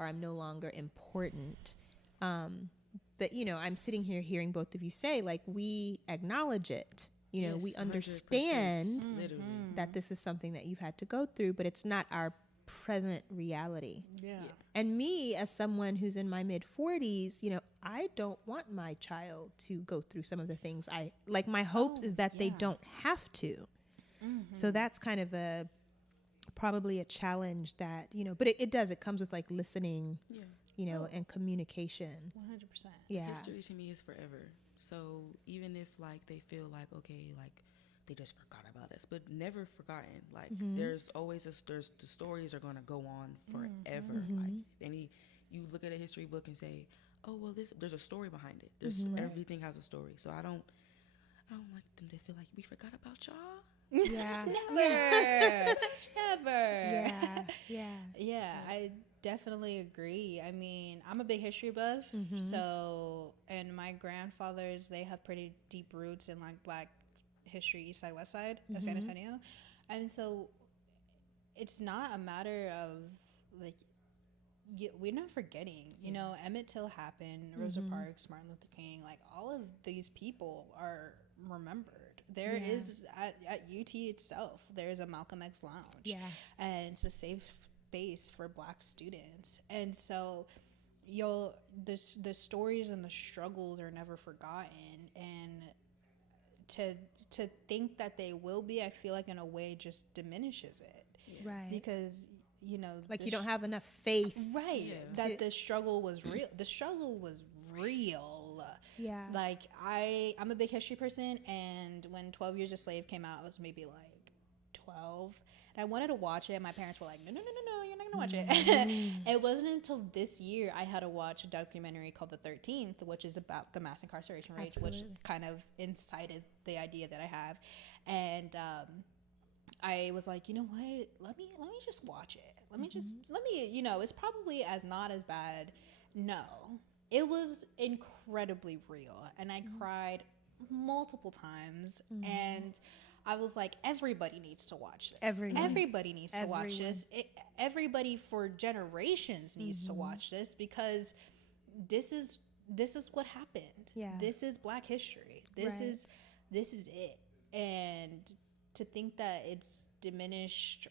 or I'm no longer important. But, I'm sitting here hearing both of you say, like, we acknowledge it. Yes, We 100%, understand literally. that this is something that you've had to go through, but it's not our present reality. Yeah. And me, as someone who's in my mid-40s, I don't want my child to go through some of the things my hopes is that they don't have to. So that's kind of probably a challenge that, but it comes with like listening, and communication. 100%. Yeah. History to me is forever. So even if like they feel like, okay, like they just forgot about us, but never forgotten. Like there's always the stories are gonna go on forever. Like you look at a history book and say, oh well, there's a story behind it. There's everything has a story. So I don't like them to feel like we forgot about y'all. Yeah. Never. Yeah. Yeah, I definitely agree. I mean, I'm a big history buff, so, and my grandfathers, they have pretty deep roots in like Black history, East Side, West Side of San Antonio, and so it's not a matter of like we're not forgetting. Emmett Till happened, Rosa Parks, Martin Luther King, like all of these people are remembered. There is at UT itself, there's a Malcolm X Lounge, and it's a safe space for Black students, and so the stories and the struggles are never forgotten, and to think that they will be, I feel like in a way just diminishes it, Right. because Like you don't have enough faith. right that the struggle was real. The struggle was real. Yeah. Like I'm a big history person, and when 12 Years a Slave came out, I was maybe like 12. And I wanted to watch it. My parents were like, no, you're not gonna watch it. It wasn't until this year I had to watch a documentary called The 13th, which is about the mass incarceration rates, which kind of incited the idea that I have. And I was like, you know what? Let me just watch it. Let me it's probably not as bad. No. It was incredibly real, and I cried multiple times, and I was like, everybody needs to watch this. Everybody needs to watch this. Everybody for generations needs to watch this, because this is this is what happened. Yeah. This is Black history. This Right. is it. And to think that it's diminished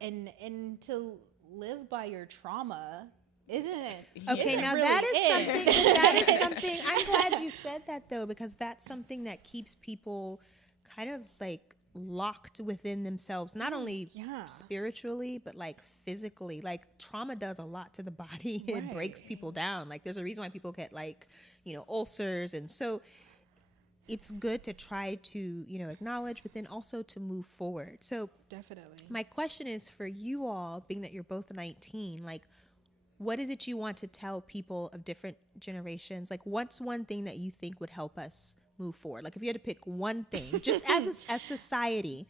and to live by your trauma isn't Okay, isn't now really that is it. something. That is something. I'm glad you said that though, because that's something that keeps people kind of like locked within themselves, not only Yeah. spiritually but like physically. Like trauma does a lot to the body. It breaks Right. people down. Like there's a reason why people get like ulcers, and so it's good to try to acknowledge, but then also to move forward. So Definitely. my question is for you all, being that you're both 19, like, what is it you want to tell people of different generations? Like, what's one thing that you think would help us move forward? Like, if you had to pick one thing, just as a society,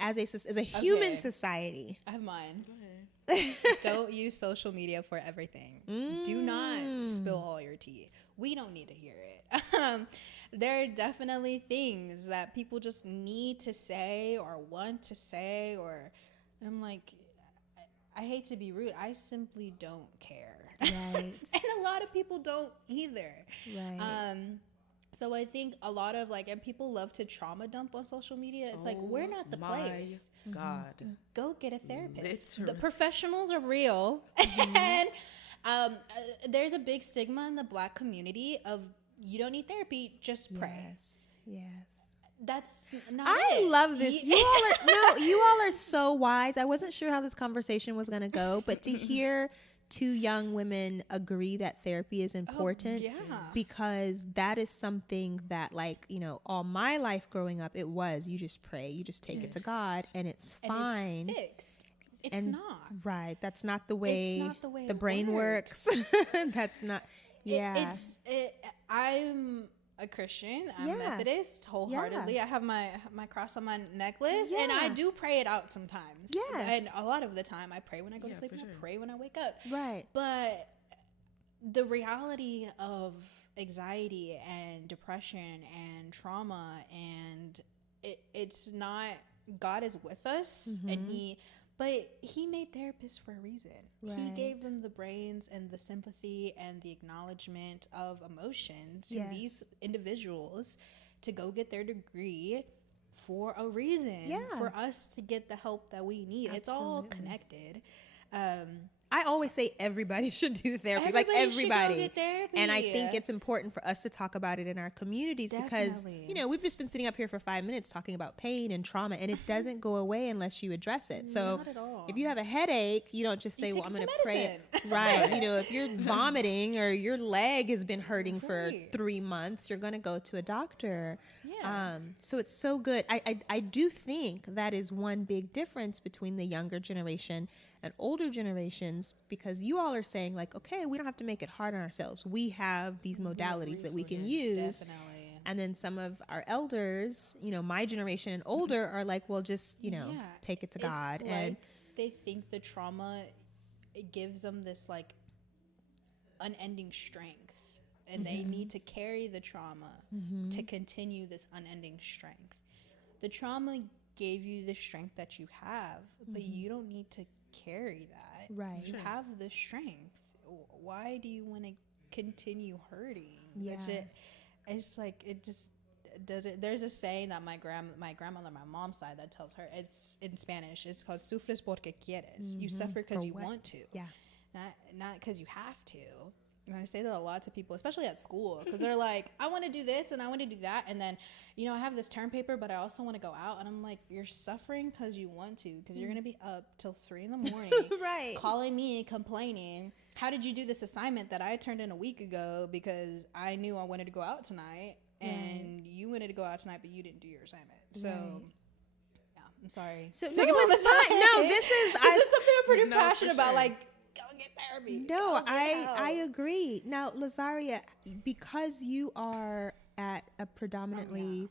as a human Okay. society. I have mine. Go ahead. Don't use social media for everything. Do not spill all your tea. We don't need to hear it. There are definitely things that people just need to say or want to say, and I'm like, I hate to be rude. I simply don't care. Right. And a lot of people don't either. Right. So I think a lot of and people love to trauma dump on social media. It's like, we're not the my place. God. Go get a therapist. The Literally. professionals are real. And there's a big stigma in the Black community of you don't need therapy, just pray. Yes. That's not I it. love this. You all are so wise. I wasn't sure how this conversation was going to go, but to hear two young women agree that therapy is important, yeah. because that is something that, all my life growing up, it was, you just pray, you just take it to Yes. God, and it's And fine. it's fixed. It's And- not. Right. That's not the way, not the way the it brain works. That's not, yeah. I'm a Christian. I'm Yeah. Methodist wholeheartedly. Yeah. I have my cross on my necklace, and I Yeah. do pray it out sometimes. Yes. And a lot of the time, I pray when I go to Yeah, sleep, for and I sure. pray when I wake up. Right. But the reality of anxiety and depression and trauma, and it's not, God is with us, and but he made therapists for a reason. He Right. gave them the brains and the sympathy and the acknowledgement of emotions to Yes. these individuals to go get their degree for a reason. Yeah. For us to get the help that we need. It's all Absolutely. connected. I always say everybody should do therapy, Everybody should go everybody. get therapy. And I think it's important for us to talk about it in our communities because, Definitely. we've just been sitting up here for 5 minutes talking about pain and trauma, and it doesn't go away unless you address it. So Not at all. if you have a headache, you don't just say, You well, take I'm going some to pray it. medicine. Right. If you're vomiting or your leg has been hurting for Right. 3 months, you're going to go to a doctor. Yeah. So it's so good. I do think that is one big difference between the younger generation and older generations, because you all are saying okay, we don't have to make it hard on ourselves. We have these modalities that we can use. Definitely. And then some of our elders, my generation and older, are like, well, just, take it to God. It's And they think the trauma, it gives them this unending strength, and they need to carry the trauma to continue this unending strength. The trauma gave you the strength that you have, but you don't need to carry that. Right. You have the strength. Why do you want to continue hurting? Yeah. It's like, it just doesn't. There's a saying that my grandmother, my mom's side, that tells her, it's in Spanish, it's called sufres porque quieres. You suffer because For you what? want to, yeah. not because you have to. And I say that a lot to people, especially at school, because they're like, I want to do this and I want to do that, and then I have this term paper, but I also want to go out, and I'm like, you're suffering because you want to, because you're gonna be up till 3 a.m, Right. calling me and complaining, how did you do this assignment that I turned in a week ago, because I knew I wanted to go out tonight, and you wanted to go out tonight, but you didn't do your assignment. So Right. yeah, I'm sorry. So no, Sick of all it's the fine. time. No, this is This is something I'm pretty No, for passionate about. sure. Like, go get therapy. No, Go get I help. agree. Now, Lazaria, because you are at a predominantly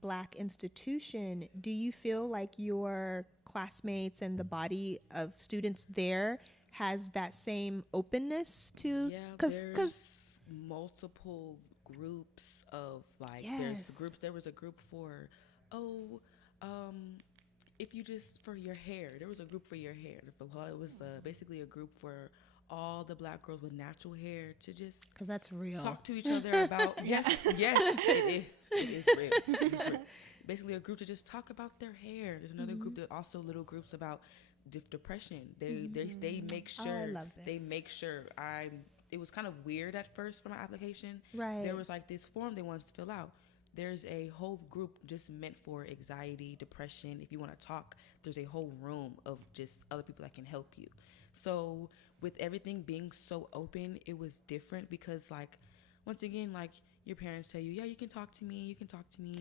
Black institution, do you feel like your classmates and the body of students there has that same openness to? Yeah, Because there's multiple groups of Yes. there was a group for if you just for your hair, there was a group for your hair. It was basically a group for all the black girls with natural hair to just Because that's real. talk to each other about yes, it is real. It is real. Basically a group to just talk about their hair. There's another group that also little groups about depression. They make sure I love this. they make sure it was kind of weird at first for my application. Right. There was like this form they wanted to fill out. There's a whole group just meant for anxiety, depression. If you want to talk, there's a whole room of just other people that can help you. So with everything being so open, it was different because like, once again, like your parents tell you, yeah, you can talk to me,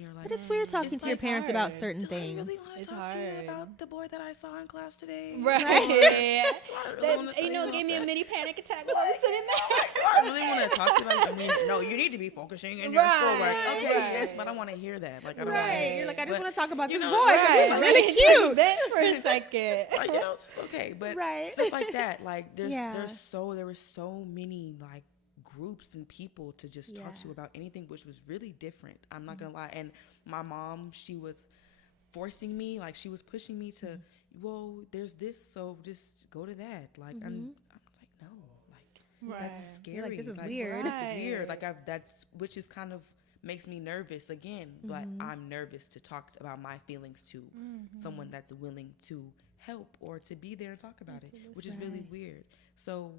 or like. But it's weird talking It's to your like parents hard. about certain Do I things. really want to It's talk to you hard. about the boy that I saw in class today? Right. Do I really wanna tell You know, about gave me a that? mini panic attack while I was sitting there. Do I really want to talk to you about it? I mean, no, you need to be focusing in your schoolwork. Okay, right. yes, but I want to hear that. Like, I don't Right. wanna, You're like, I just but, want to talk about you this know, boy because he's right. really Just cute. vent for a second. like, you know, it's okay. But Right. stuff like that. Like, there were so many, like, groups and people to just talk to about anything, which was really different. I'm not going to lie. And my mom, she was forcing me, like, she was pushing me to, well, there's this, so just go to that. Like, I'm like, no, like, that's scary. You're like, this is Like, weird. It's weird. Like, which is kind of makes me nervous again, but I'm nervous to talk about my feelings to someone that's willing to help or to be there and talk about it, which is really weird. So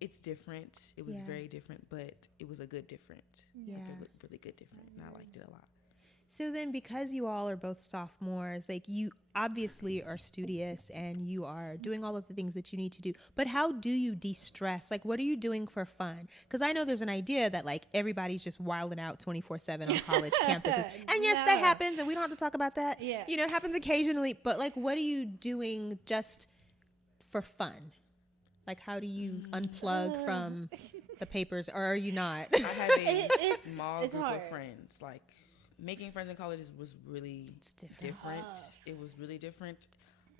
it's different. It was very different, but it was a good different. Yeah. Like a really good different. And I liked it a lot. So then, because you all are both sophomores, like you obviously are studious and you are doing all of the things that you need to do. But how do you de-stress? Like, what are you doing for fun? Because I know there's an idea that like everybody's just wilding out 24/7 on college campuses, and yes, that No. happens, and we don't have to talk about that. Yeah. You know, it happens occasionally. But like, what are you doing just for fun? Like, how do you unplug from the papers, or are you not? I have a It's- small it's group hard. of friends. Like, making friends in college was really different. It was really different.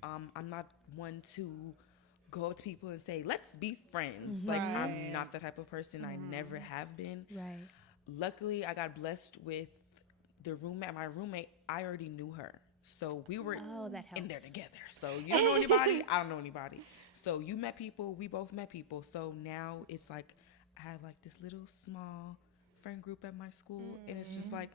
I'm not one to go up to people and say, let's be friends. Like, I'm not that type of person. I never have been. Right. Luckily, I got blessed with the roommate. My roommate, I already knew her. So we were that in there helps. together. So you don't know anybody, I don't know anybody. So you met people, we both met people. So now it's like I have like this little small friend group at my school, and it's just like,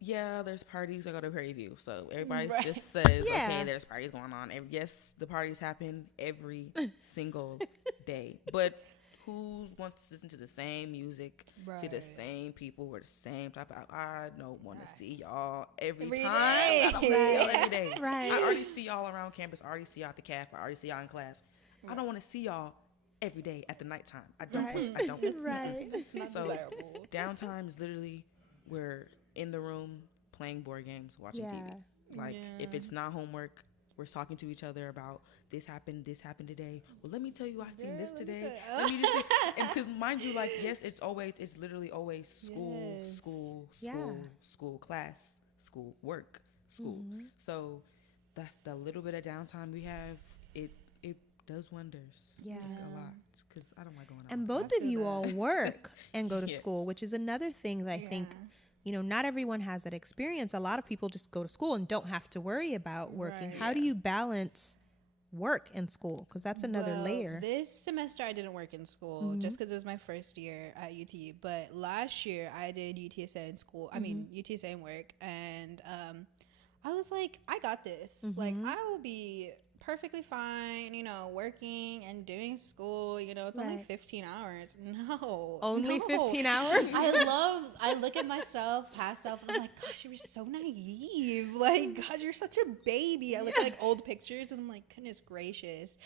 yeah, there's parties. I go to Prairie View, so everybody just says, Yeah. okay, there's parties going on. Yes, the parties happen every single day, but who wants to listen to the same music, see the Right. same people, with the same type of, I don't want to see y'all every Every time. day. I don't want to see y'all every day. Right. I already see y'all around campus. I already see y'all at the caf. I already see y'all in class. I don't want to see y'all every day at the nighttime. I don't want to. I don't want to. Right. It's not So desirable. downtime is literally we're in the room playing board games, watching TV. Like if it's not homework, we're talking to each other about this happened today. Well, let me tell you, I seen this today. Let me just and because mind you, like it's literally always school, Yes. school, Yeah. school, class, school, work, school. So that's the little bit of downtime we have. It does wonders. Yeah. Like, a lot because I don't like going out. And both I of feel you that. all work and go to Yes. school, which is another thing that I think, you know, not everyone has that experience. A lot of people just go to school and don't have to worry about working. Right. How do you balance work and school? Because that's another Well, layer. This semester I didn't work in school just because it was my first year at UT. But last year I did UTSA in school. I mean UTSA in work, and I was like, I got this. Like I will be perfectly fine, you know, working and doing school. You know, it's only Right. 15 hours. No, Only no. 15 hours? I look at myself, past self, and I'm like, gosh, you were so naive. Like, God, you're such a baby. I look at like old pictures and I'm like, goodness gracious.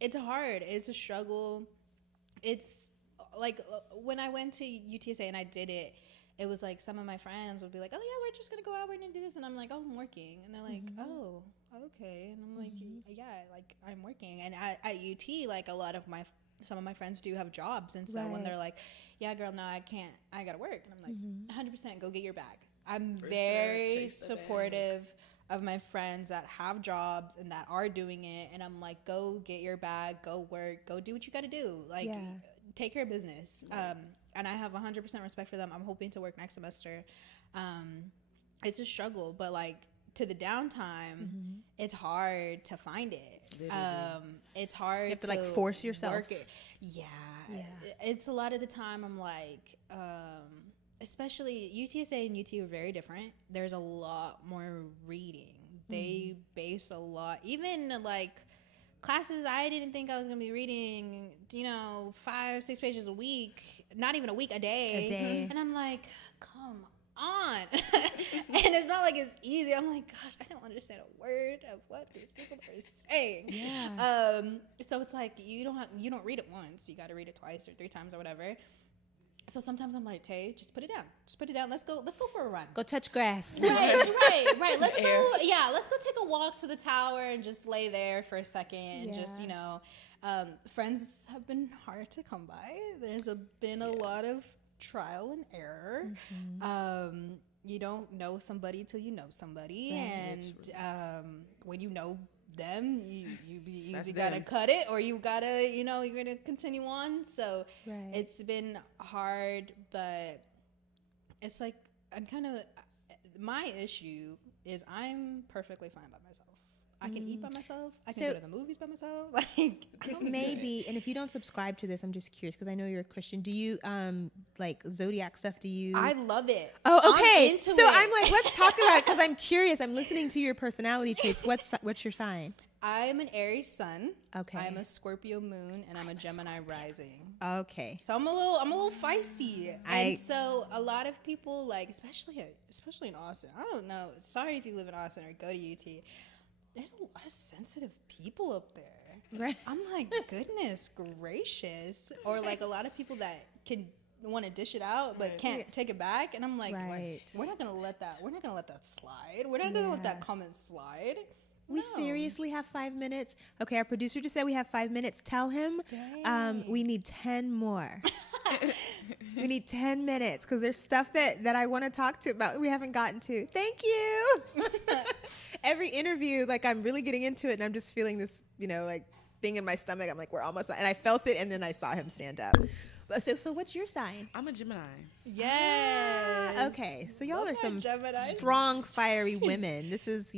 It's hard. It's a struggle. It's like when I went to UTSA and I did it, it was like some of my friends would be like, oh yeah, we're just gonna go out, we're gonna do this, and I'm like, oh, I'm working, and they're like, oh, okay, and I'm like, yeah, like I'm working, and at UT, like some of my friends do have jobs, and so when Right. they're like, yeah, girl, no, I can't, I gotta work, and I'm like, 100%, go get your bag. I'm For sure, very chase the bag. supportive of my friends that have jobs and that are doing it, and I'm like, go get your bag, go work, go do what you gotta do, like Yeah. take care of business. And I have 100% respect for them. I'm hoping to work next semester. It's a struggle, but like to the downtime, it's hard to find it. Literally. It's hard You have to, like, force yourself. work it. Yeah. It's a lot of the time I'm like, especially UTSA and UT are very different. There's a lot more reading. They base a lot, even like classes I didn't think I was gonna be reading, 5-6 pages a week, not even a week, a day. And I'm like, come on. And it's not like it's easy. I'm like, gosh, I don't understand a word of what these people are saying. Yeah. So it's like you don't read it once. You got to read it twice or 3 times or whatever. So sometimes I'm like, Tay, just put it down. Just put it down. Let's go for a run. Go touch grass. Right. Let's go. Yeah, let's go take a walk to the tower and just lay there for a second. Yeah. Just, friends have been hard to come by. There's been a lot of trial and error. You don't know somebody till you know somebody. Right. And when you know them, you That's gotta them. cut it, or you gotta, you're gonna continue on. So Right. it's been hard, but it's like my issue is I'm perfectly fine by myself. I can eat by myself. I can So- go to the movies by myself. Like This I'm may good. be, and if you don't subscribe to this, I'm just curious because I know you're a Christian. Do you like zodiac stuff? Do you? I love it. Oh, I'm okay. into So it. I'm like, let's talk about it because I'm curious. I'm listening to your personality traits. What's your sign? I'm an Aries sun. Okay. I'm a Scorpio moon, and I'm a Gemini rising. Okay. So I'm a little feisty, and so a lot of people like, especially in Austin. I don't know. Sorry if you live in Austin or go to UT. There's a lot of sensitive people up there. Right. I'm like, goodness gracious. Or like a lot of people that can want to dish it out but can't take it back. And I'm like, Right. we're not gonna let that slide. We're not gonna let that comment slide. We No. seriously have 5 minutes. Okay, our producer just said we have 5 minutes. Tell him we need 10 more. We need 10 minutes because there's stuff that I want to talk to about we haven't gotten to. Thank you. Every interview, like I'm really getting into it and I'm just feeling this, like thing in my stomach. I'm like, we're almost done. And I felt it and then I saw him stand up. But so what's your sign? I'm a Gemini. Yes. Okay, so y'all Love are my some Geminis. strong, fiery women. This is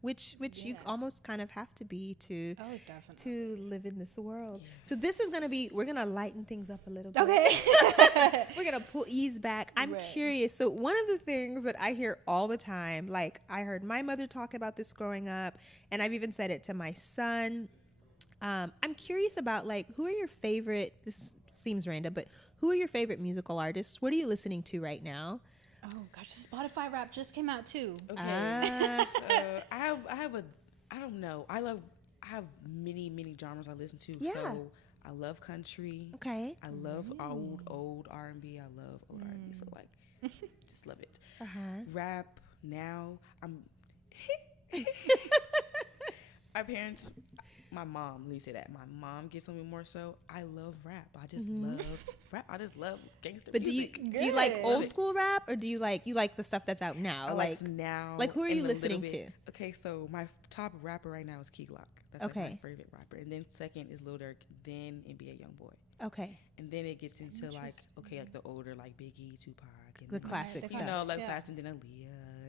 which you almost kind of have to be to Oh, definitely. to live in this world. So this is we're gonna lighten things up a little bit. Okay. We're gonna ease back. I'm Right. curious. So one of the things that I hear all the time, like I heard my mother talk about this growing up, and I've even said it to my son. I'm curious about like who are your favorite? This seems random, but who are your favorite musical artists? What are you listening to right now? Oh gosh, the Spotify rap just came out too. Okay. So I have many genres I listen to. Yeah. So I love country. Okay. I love old R&B. I love old R&B. So like, just love it. Rap now. My mom, let me say that. My mom gets on me more so. I love rap. I just love rap. I just love gangster But music. do you like Good. old school rap or do you like the stuff that's out now? I like now. like who are and you a little listening bit- to? Okay, so my top rapper right now is Key Glock. That's like Okay. my favorite rapper. And then second is Lil Durk, then NBA Youngboy. Okay. And then it gets into like the older like Biggie, Tupac, and The then, classic the stuff. you know, like yeah. class, and then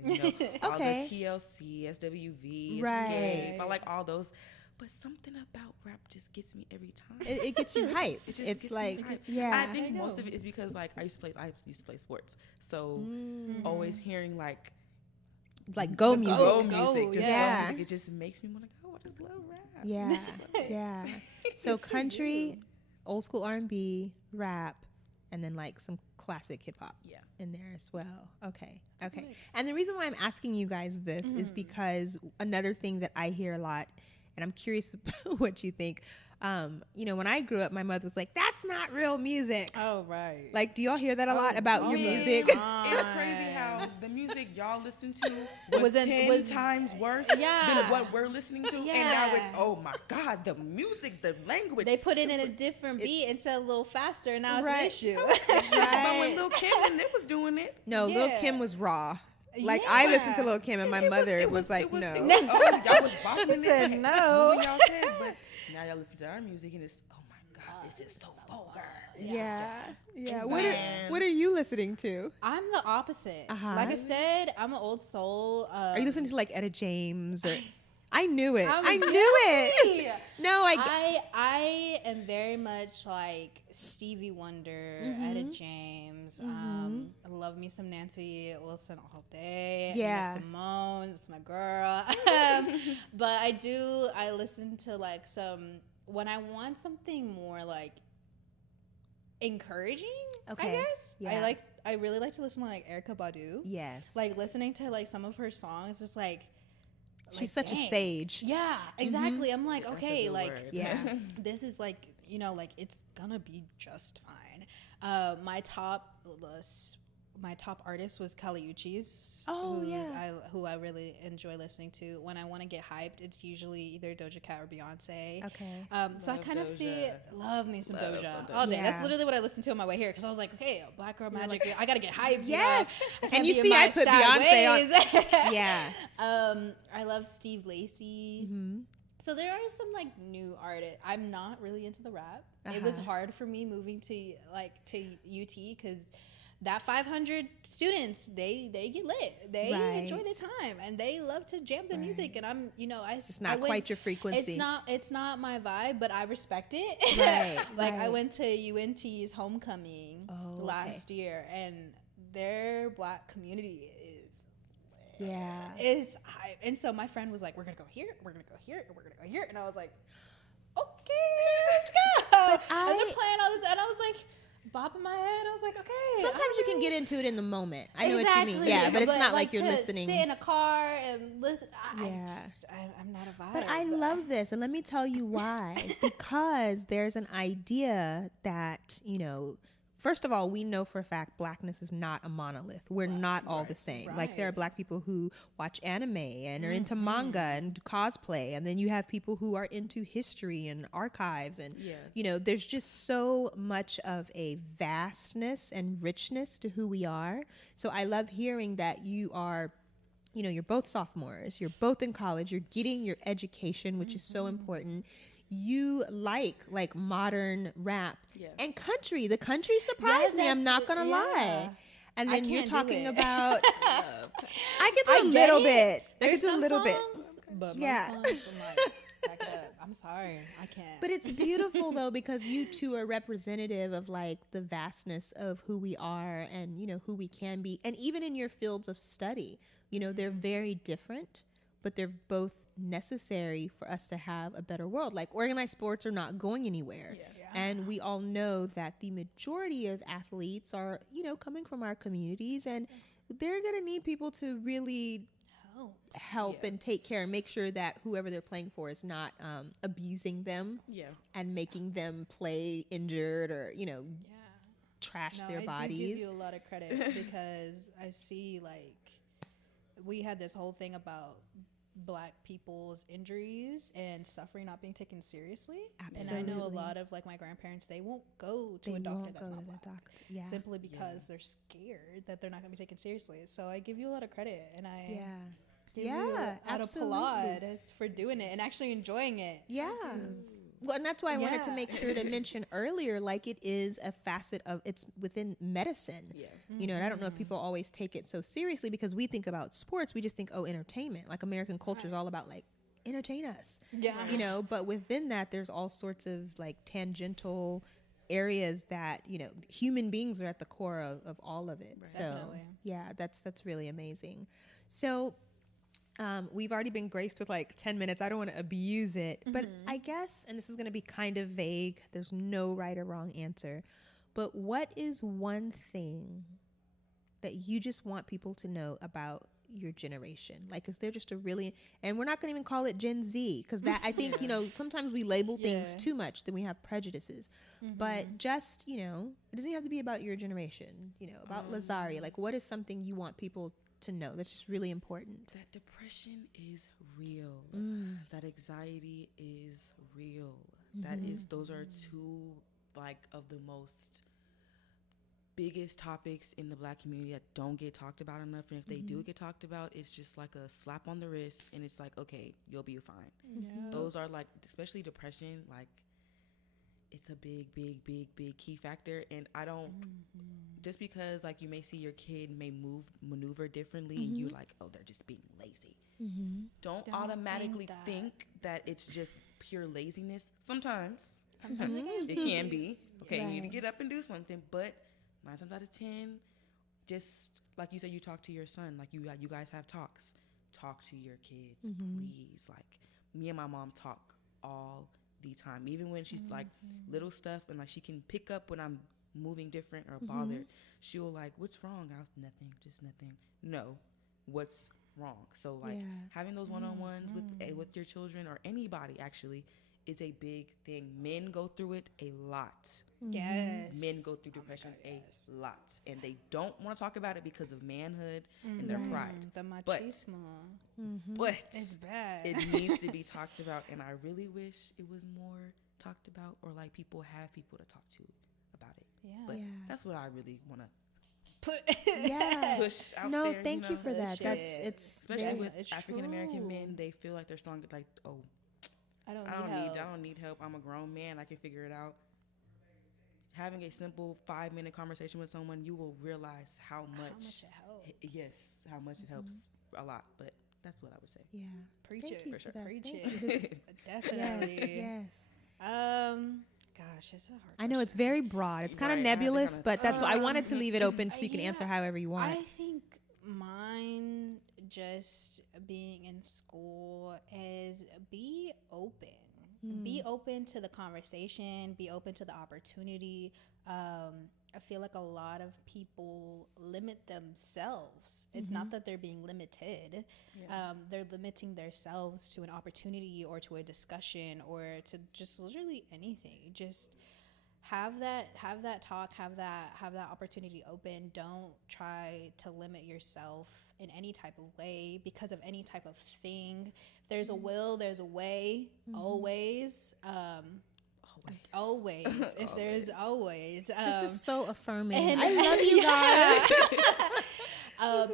Aaliyah, all Okay. the TLC, SWV, Right. Escape. I like all those. But something about rap just gets me every time. It gets you hype. It just It's gets like me hyped. yeah. I think I know. most of it is because like I used to play sports, so always hearing like like go music. go Go, music, just yeah. go music, it just makes me want to go. I just love rap. Yeah. I just love it. Yeah. So country, old school R&B, rap, and then like some classic hip hop. Yeah. In there as well. Okay. Okay. mix. And the reason why I'm asking you guys this is because another thing that I hear a lot, and I'm curious what you think. When I grew up, my mother was like, "That's not real music." Oh right. Like, do y'all hear that a lot about your Man, music? It's crazy how the music y'all listen to was 10 times worse Yeah. than what we're listening to. And now Yeah. it's, oh my God, the music, the language. They put it in a different beat instead of a little faster, and now it's Right. an issue. But when Lil Kim and them was doing it, No, Lil Yeah. Kim was raw. Like I listened to Lil Kim, and my mother was like, "No." oh, y'all was bopping it. said no. Moving y'all head, but now y'all listen to our music and it's, oh my God, this is so vulgar. Yeah. It's What bad. are you listening to? I'm the opposite. Uh-huh. Like I said, I'm an old soul. Are you listening to like Etta James? Or I knew it. I'm I knew it. guilty. No, I am very much like Stevie Wonder, Etta James. I love me some Nancy Wilson all day. Yeah. Nina Simone, it's my girl. But I listen to like when I want something more like encouraging, Okay. I guess. Yeah. I really like to listen to like Erykah Badu. yes. Like listening to like some of her songs, just like She's such a dang. sage. Yeah, exactly. I'm like, That's a okay, good like word. Yeah. this is like, like it's gonna be just fine. My top artist was Kali Uchis. Oh, yeah. Who I really enjoy listening to. When I want to get hyped, it's usually either Doja Cat or Beyonce. Okay. So I Love kind of Doja. love me some Love Doja some all day. Doja. That's Yeah. literally what I listened to on my way here because I was like, okay, Black Girl Magic, I gotta get hyped. Yes. I can't And you be in see, I my put sad Beyonce on- ways. Yeah. I love Steve Lacy. Mm-hmm. So there are some like new artists. I'm not really into the rap. It was hard for me moving to UT because that 500 students they get lit. They enjoy Right. the time and they love to jam the music. And I'm It's not quite your frequency. It's not my vibe, but I respect it. Right, Like I right. went to UNT's homecoming Oh, last year, and their Black community Yeah. is hype. And so my friend was like, we're gonna go here, we're gonna go here, and we're gonna go here. And I was like, okay, let's go. And they're playing all this, and I was like, bopping my head. I was like, okay. Sometimes you can get into it in the moment. I know Exactly. what you mean. Yeah, but it's not like you're to listening. sit in a car and listen. Yeah. I'm not a vibe. But I love this, and let me tell you why. Because there's an idea that, first of all, we know for a fact Blackness is not a monolith. We're not all the same. Like there are Right. Black people who watch anime and are into manga and cosplay, and then you have people who are into history and archives, and there's just so much of a vastness and richness to who we are. So I love hearing that you are, you're both sophomores, you're both in college, you're getting your education, which is so important. You like modern rap and country. The country surprised me. I'm not gonna lie. And I then you're can't do talking it. about. I get to I a get little it. bit. I There's get to a some little bit. songs, but Yeah. most songs, I'm like, back it up. I'm sorry, I can't. But it's beautiful though, because you two are representative of like the vastness of who we are and who we can be, and even in your fields of study, they're very different, but they're both necessary for us to have a better world. Like organized sports are not going anywhere. And we all know that the majority of athletes are, coming from our communities, and they're going to need people to really help and take care and make sure that whoever they're playing for is not abusing them and making them play injured or, trash their I bodies. do give you a lot of credit because I see like we had this whole thing about Black people's injuries and suffering not being taken seriously. Absolutely. And I know a lot of like my grandparents, they won't go to a doctor that's not Black. Yeah. Simply because they're scared that they're not going to be taken seriously. So I give you a lot of credit, and I give you a lot of applaud for doing it and actually enjoying it. Yeah. Well, and that's why I wanted to make sure to mention earlier, like it is a facet of it's within medicine. Yeah. And I don't know if people always take it so seriously because we think about sports, we just think, oh, entertainment. Like American culture is all about like entertain us. Yeah. But within that, there's all sorts of like tangential areas that, human beings are at the core of all of it. Right. So Definitely. yeah, that's really amazing. So we've already been graced with like 10 minutes. I don't want to abuse it, but I guess, and this is going to be kind of vague, there's no right or wrong answer, but what is one thing that you just want people to know about your generation? Like, is there just a really, and we're not going to even call it Gen Z, because that, I think, sometimes we label things too much, then we have prejudices, but just, it doesn't have to be about your generation, about Lazari. Like, what is something you want people to know that's just really important? That depression is real. That anxiety is real. Those are two like of the most biggest topics in the Black community that don't get talked about enough, and if they do get talked about, it's just like a slap on the wrist, and it's like, okay, you'll be fine. Those are like, especially depression, like it's a big key factor. And I don't, just because like you may see your kid may maneuver differently and you like, oh, they're just being lazy. Don't automatically think that it's just pure laziness. Sometimes it can be. Okay, you need to get up and do something. But 9 times out of 10, just like you said, you talk to your son. Like you guys have talks. Talk to your kids, please. Like me and my mom talk all the time, even when she's like little stuff, and like she can pick up when I'm moving different or bothered. She'll like, what's wrong? I was nothing, just nothing. No, what's wrong? So like having those one-on-ones with your children or anybody actually is a big thing. Men go through it a lot. Yes. Men go through depression a lot, and they don't want to talk about it because of manhood and their pride. The machismo. But It's bad. it needs to be talked about, and I really wish it was more talked about, or like people have people to talk to about it. Yeah. But that's what I really want to Put push out No, there. thank you for that. Shit. That's it's especially very, with it's African American true. men. They feel like they're stronger. Like, oh, I don't need help. I'm a grown man. I can figure it out. Having a simple 5-minute conversation with someone, you will realize how much it helps. Yes, how much it helps a lot. But that's what I would say. yeah. Preach Thank it. you For for sure. that. Preach Thank it. you. Definitely. Yes. Gosh, it's a hard I know it's question. very broad. It's kind of Right, I had to nebulous, kinda- but that's why I wanted to leave it open so you can yeah. answer however you want. I think mine, just being in school, is be open. Be open to the conversation. Be open to the opportunity. I feel like a lot of people limit themselves. It's not that they're being limited. They're limiting themselves to an opportunity or to a discussion or to just literally anything. Just have that talk, have that opportunity open. Don't try to limit yourself in any type of way because of any type of thing. If there's a will, there's a way. Always. Always. If there's always. This is so affirming. and- I love you guys.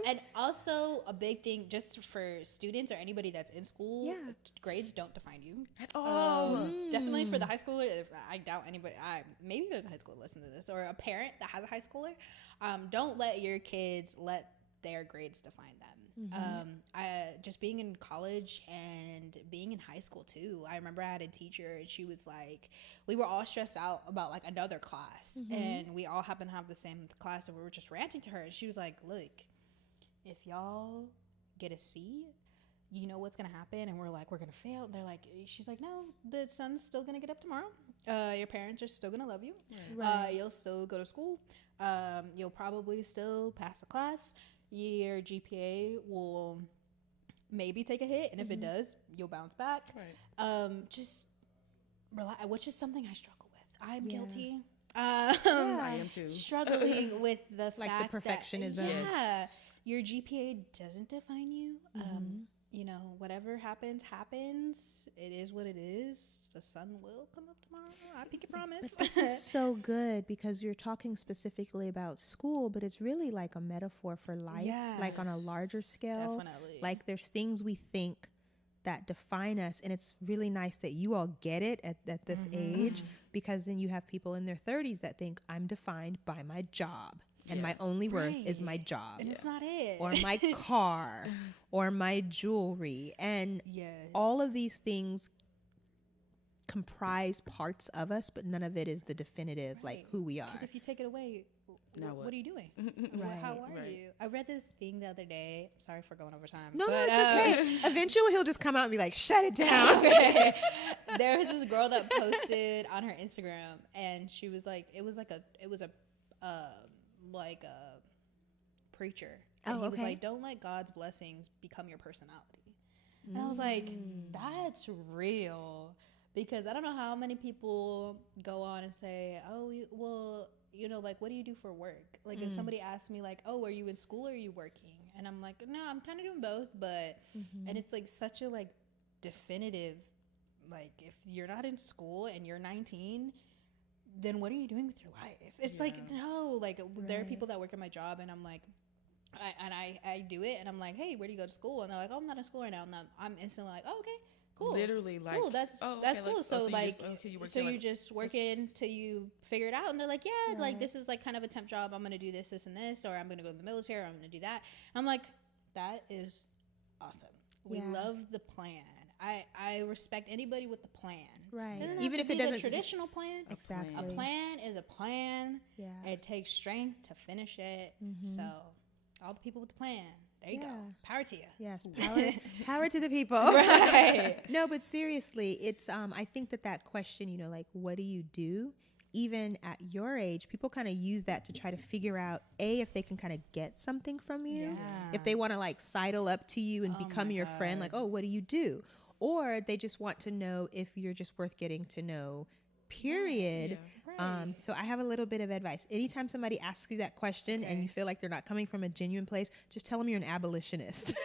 And also a big thing just for students or anybody that's in school, grades don't define you At all. Definitely for the high schooler. I doubt anybody. Maybe there's a high schooler listening to this, or a parent that has a high schooler. Don't let your kids let their grades define them. Just being in college and being in high school too. I remember I had a teacher, and she was like, we were all stressed out about like another class, and we all happened to have the same class, and we were just ranting to her, and she was like, look, if y'all get a C, you know what's gonna happen. And we're like, we're gonna fail. And they're like, she's like, no, the sun's still gonna get up tomorrow. Your parents are still gonna love you. You'll still go to school. You'll probably still pass the class. Your GPA will maybe take a hit, and if it does, you'll bounce back. Just relax, which is something I struggle with. I'm guilty. I am too. Struggling with the Like fact the perfectionism. that your GPA doesn't define you. You know, whatever happens. It is what it is. The sun will come up tomorrow. I pinky promise. But this is so good because you're talking specifically about school, but it's really like a metaphor for life, like on a larger scale. Definitely. Like there's things we think that define us, and it's really nice that you all get it at this age, because then you have people in their 30s that think I'm defined by my job. And my only worth is my job. And it's not it. Or my car, or my jewelry. And all of these things comprise parts of us, but none of it is the definitive, like who we are. Because if you take it away, Now what are you doing? Right. How are you? I read this thing the other day. Sorry for going over time. No, but, it's okay. Eventually he'll just come out and be like, shut it down. Okay. There was this girl that posted on her Instagram, and she was like, it was a preacher. And he was like, don't let God's blessings become your personality. And I was like, that's real. Because I don't know how many people go on and say, oh, well, you know, like, what do you do for work? Like, if somebody asks me, like, oh, are you in school or are you working? And I'm like, no, I'm kind of doing both. But, and it's like such a like definitive, like, if you're not in school and you're 19, then what are you doing with your life? It's like, no, like there are people that work at my job, and I'm like, I do it, and I'm like, hey, where do you go to school? And they're like, oh, I'm not in school right now. And I'm instantly like, oh, okay, Cool. Literally, like, cool. That's oh, that's okay, cool. like, So oh, so you like, just- okay, you work so here, you're like, just working till you figure it out, and they're like, yeah, like this is like kind of a temp job. I'm gonna do this, and this, or I'm gonna go to the military. Or I'm gonna do that. And I'm like, that is awesome. We Yeah. love the plan. I respect anybody with the plan. Right. Doesn't Even have if to it be doesn't the traditional plan. exactly. A plan is a plan. Yeah. It takes strength to finish it. So, all the people with the plan, there you go. Yeah. Power to you. Yes, power to the people. Right. No, but seriously, it's I think that question, you know, like what do you do? Even at your age, people kind of use that to try to figure out if they can kind of get something from you. Yeah. If they want to like sidle up to you and become my your friend, like, God. oh, what do you do? Or they just want to know if you're just worth getting to know. Period. Yeah. Right. So I have a little bit of advice. Anytime somebody asks you that question and you feel like they're not coming from a genuine place, just tell them you're an abolitionist.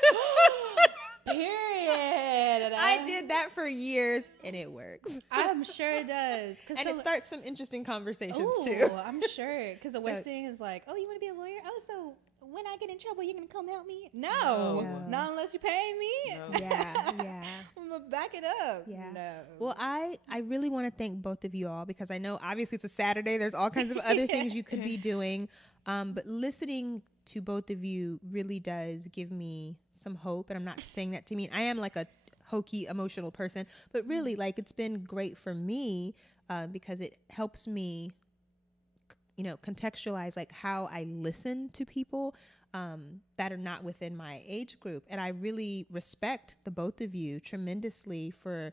Period. I did that for years and it works. I'm sure it does. And it starts some interesting conversations Ooh, too. I'm sure. Because the So- worst thing is like, oh, you want to be a lawyer? Oh, so when I get in trouble, you're going to come help me? No. No. Not unless you pay me. No. Yeah. I'm going to back it up. Yeah. No. Well, I really want to thank both of you all because I know obviously it's a Saturday. There's all kinds of other things you could be doing. But listening to both of you really does give me some hope. And I'm not just saying that to mean I am like a hokey, emotional person, but really like it's been great for me because it helps me, you know, contextualize like how I listen to people that are not within my age group. And I really respect the both of you tremendously for,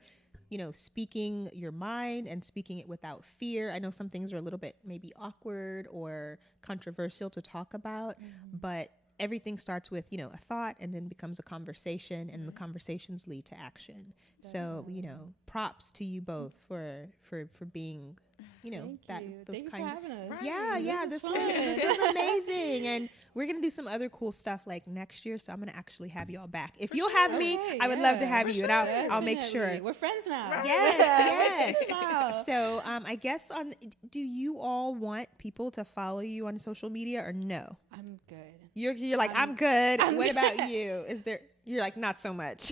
you know, speaking your mind and speaking it without fear. I know some things are a little bit maybe awkward or controversial to talk about, but everything starts with, you know, a thought and then becomes a conversation and the conversations lead to action. So, you know, props to you both for being, you know, Thank you. those Thank you kind for of having us. yeah, This this is fun. was amazing. And we're going to do some other cool stuff like next year. So I'm going to actually have you all back. If you'll have me, Okay, I would love to yeah, have for you and I'll make sure. Definitely. We're friends now. Yes, yes. Wow. So I guess do you all want people to follow you on social media or no? I'm good. You're like, I'm good. What about you? You're like, not so much.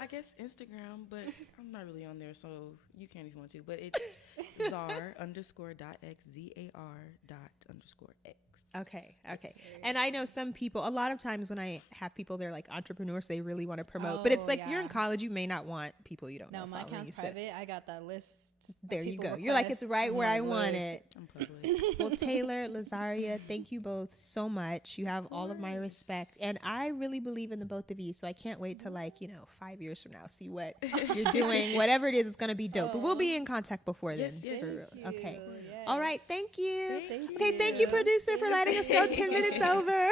I guess Instagram, but I'm not really on there, so you can if you want to. But it's zar_.x, ZAR._x. Okay. And I know some people, a lot of times when I have people, they're like entrepreneurs, they really want to promote. But it's Oh, like you're yeah. in college, you may not want people you don't know No, my following you. account's So private. I got that list. of there you people go. You're like, it's requests. right I'm where I like, want look. it. I'm public. Well, Taylor, Lazaria, thank you both so much. You have all of my respect. And I really believe in the both of you. So I can't wait to 5 years from now, see what you're doing. Whatever it is, it's going to be dope. But we'll be in contact before Yes, then. yes. For real. Thank Okay. you. All right. Yes. Thank you. Thank Okay. Thank you, you. producer, for letting us go 10 minutes over.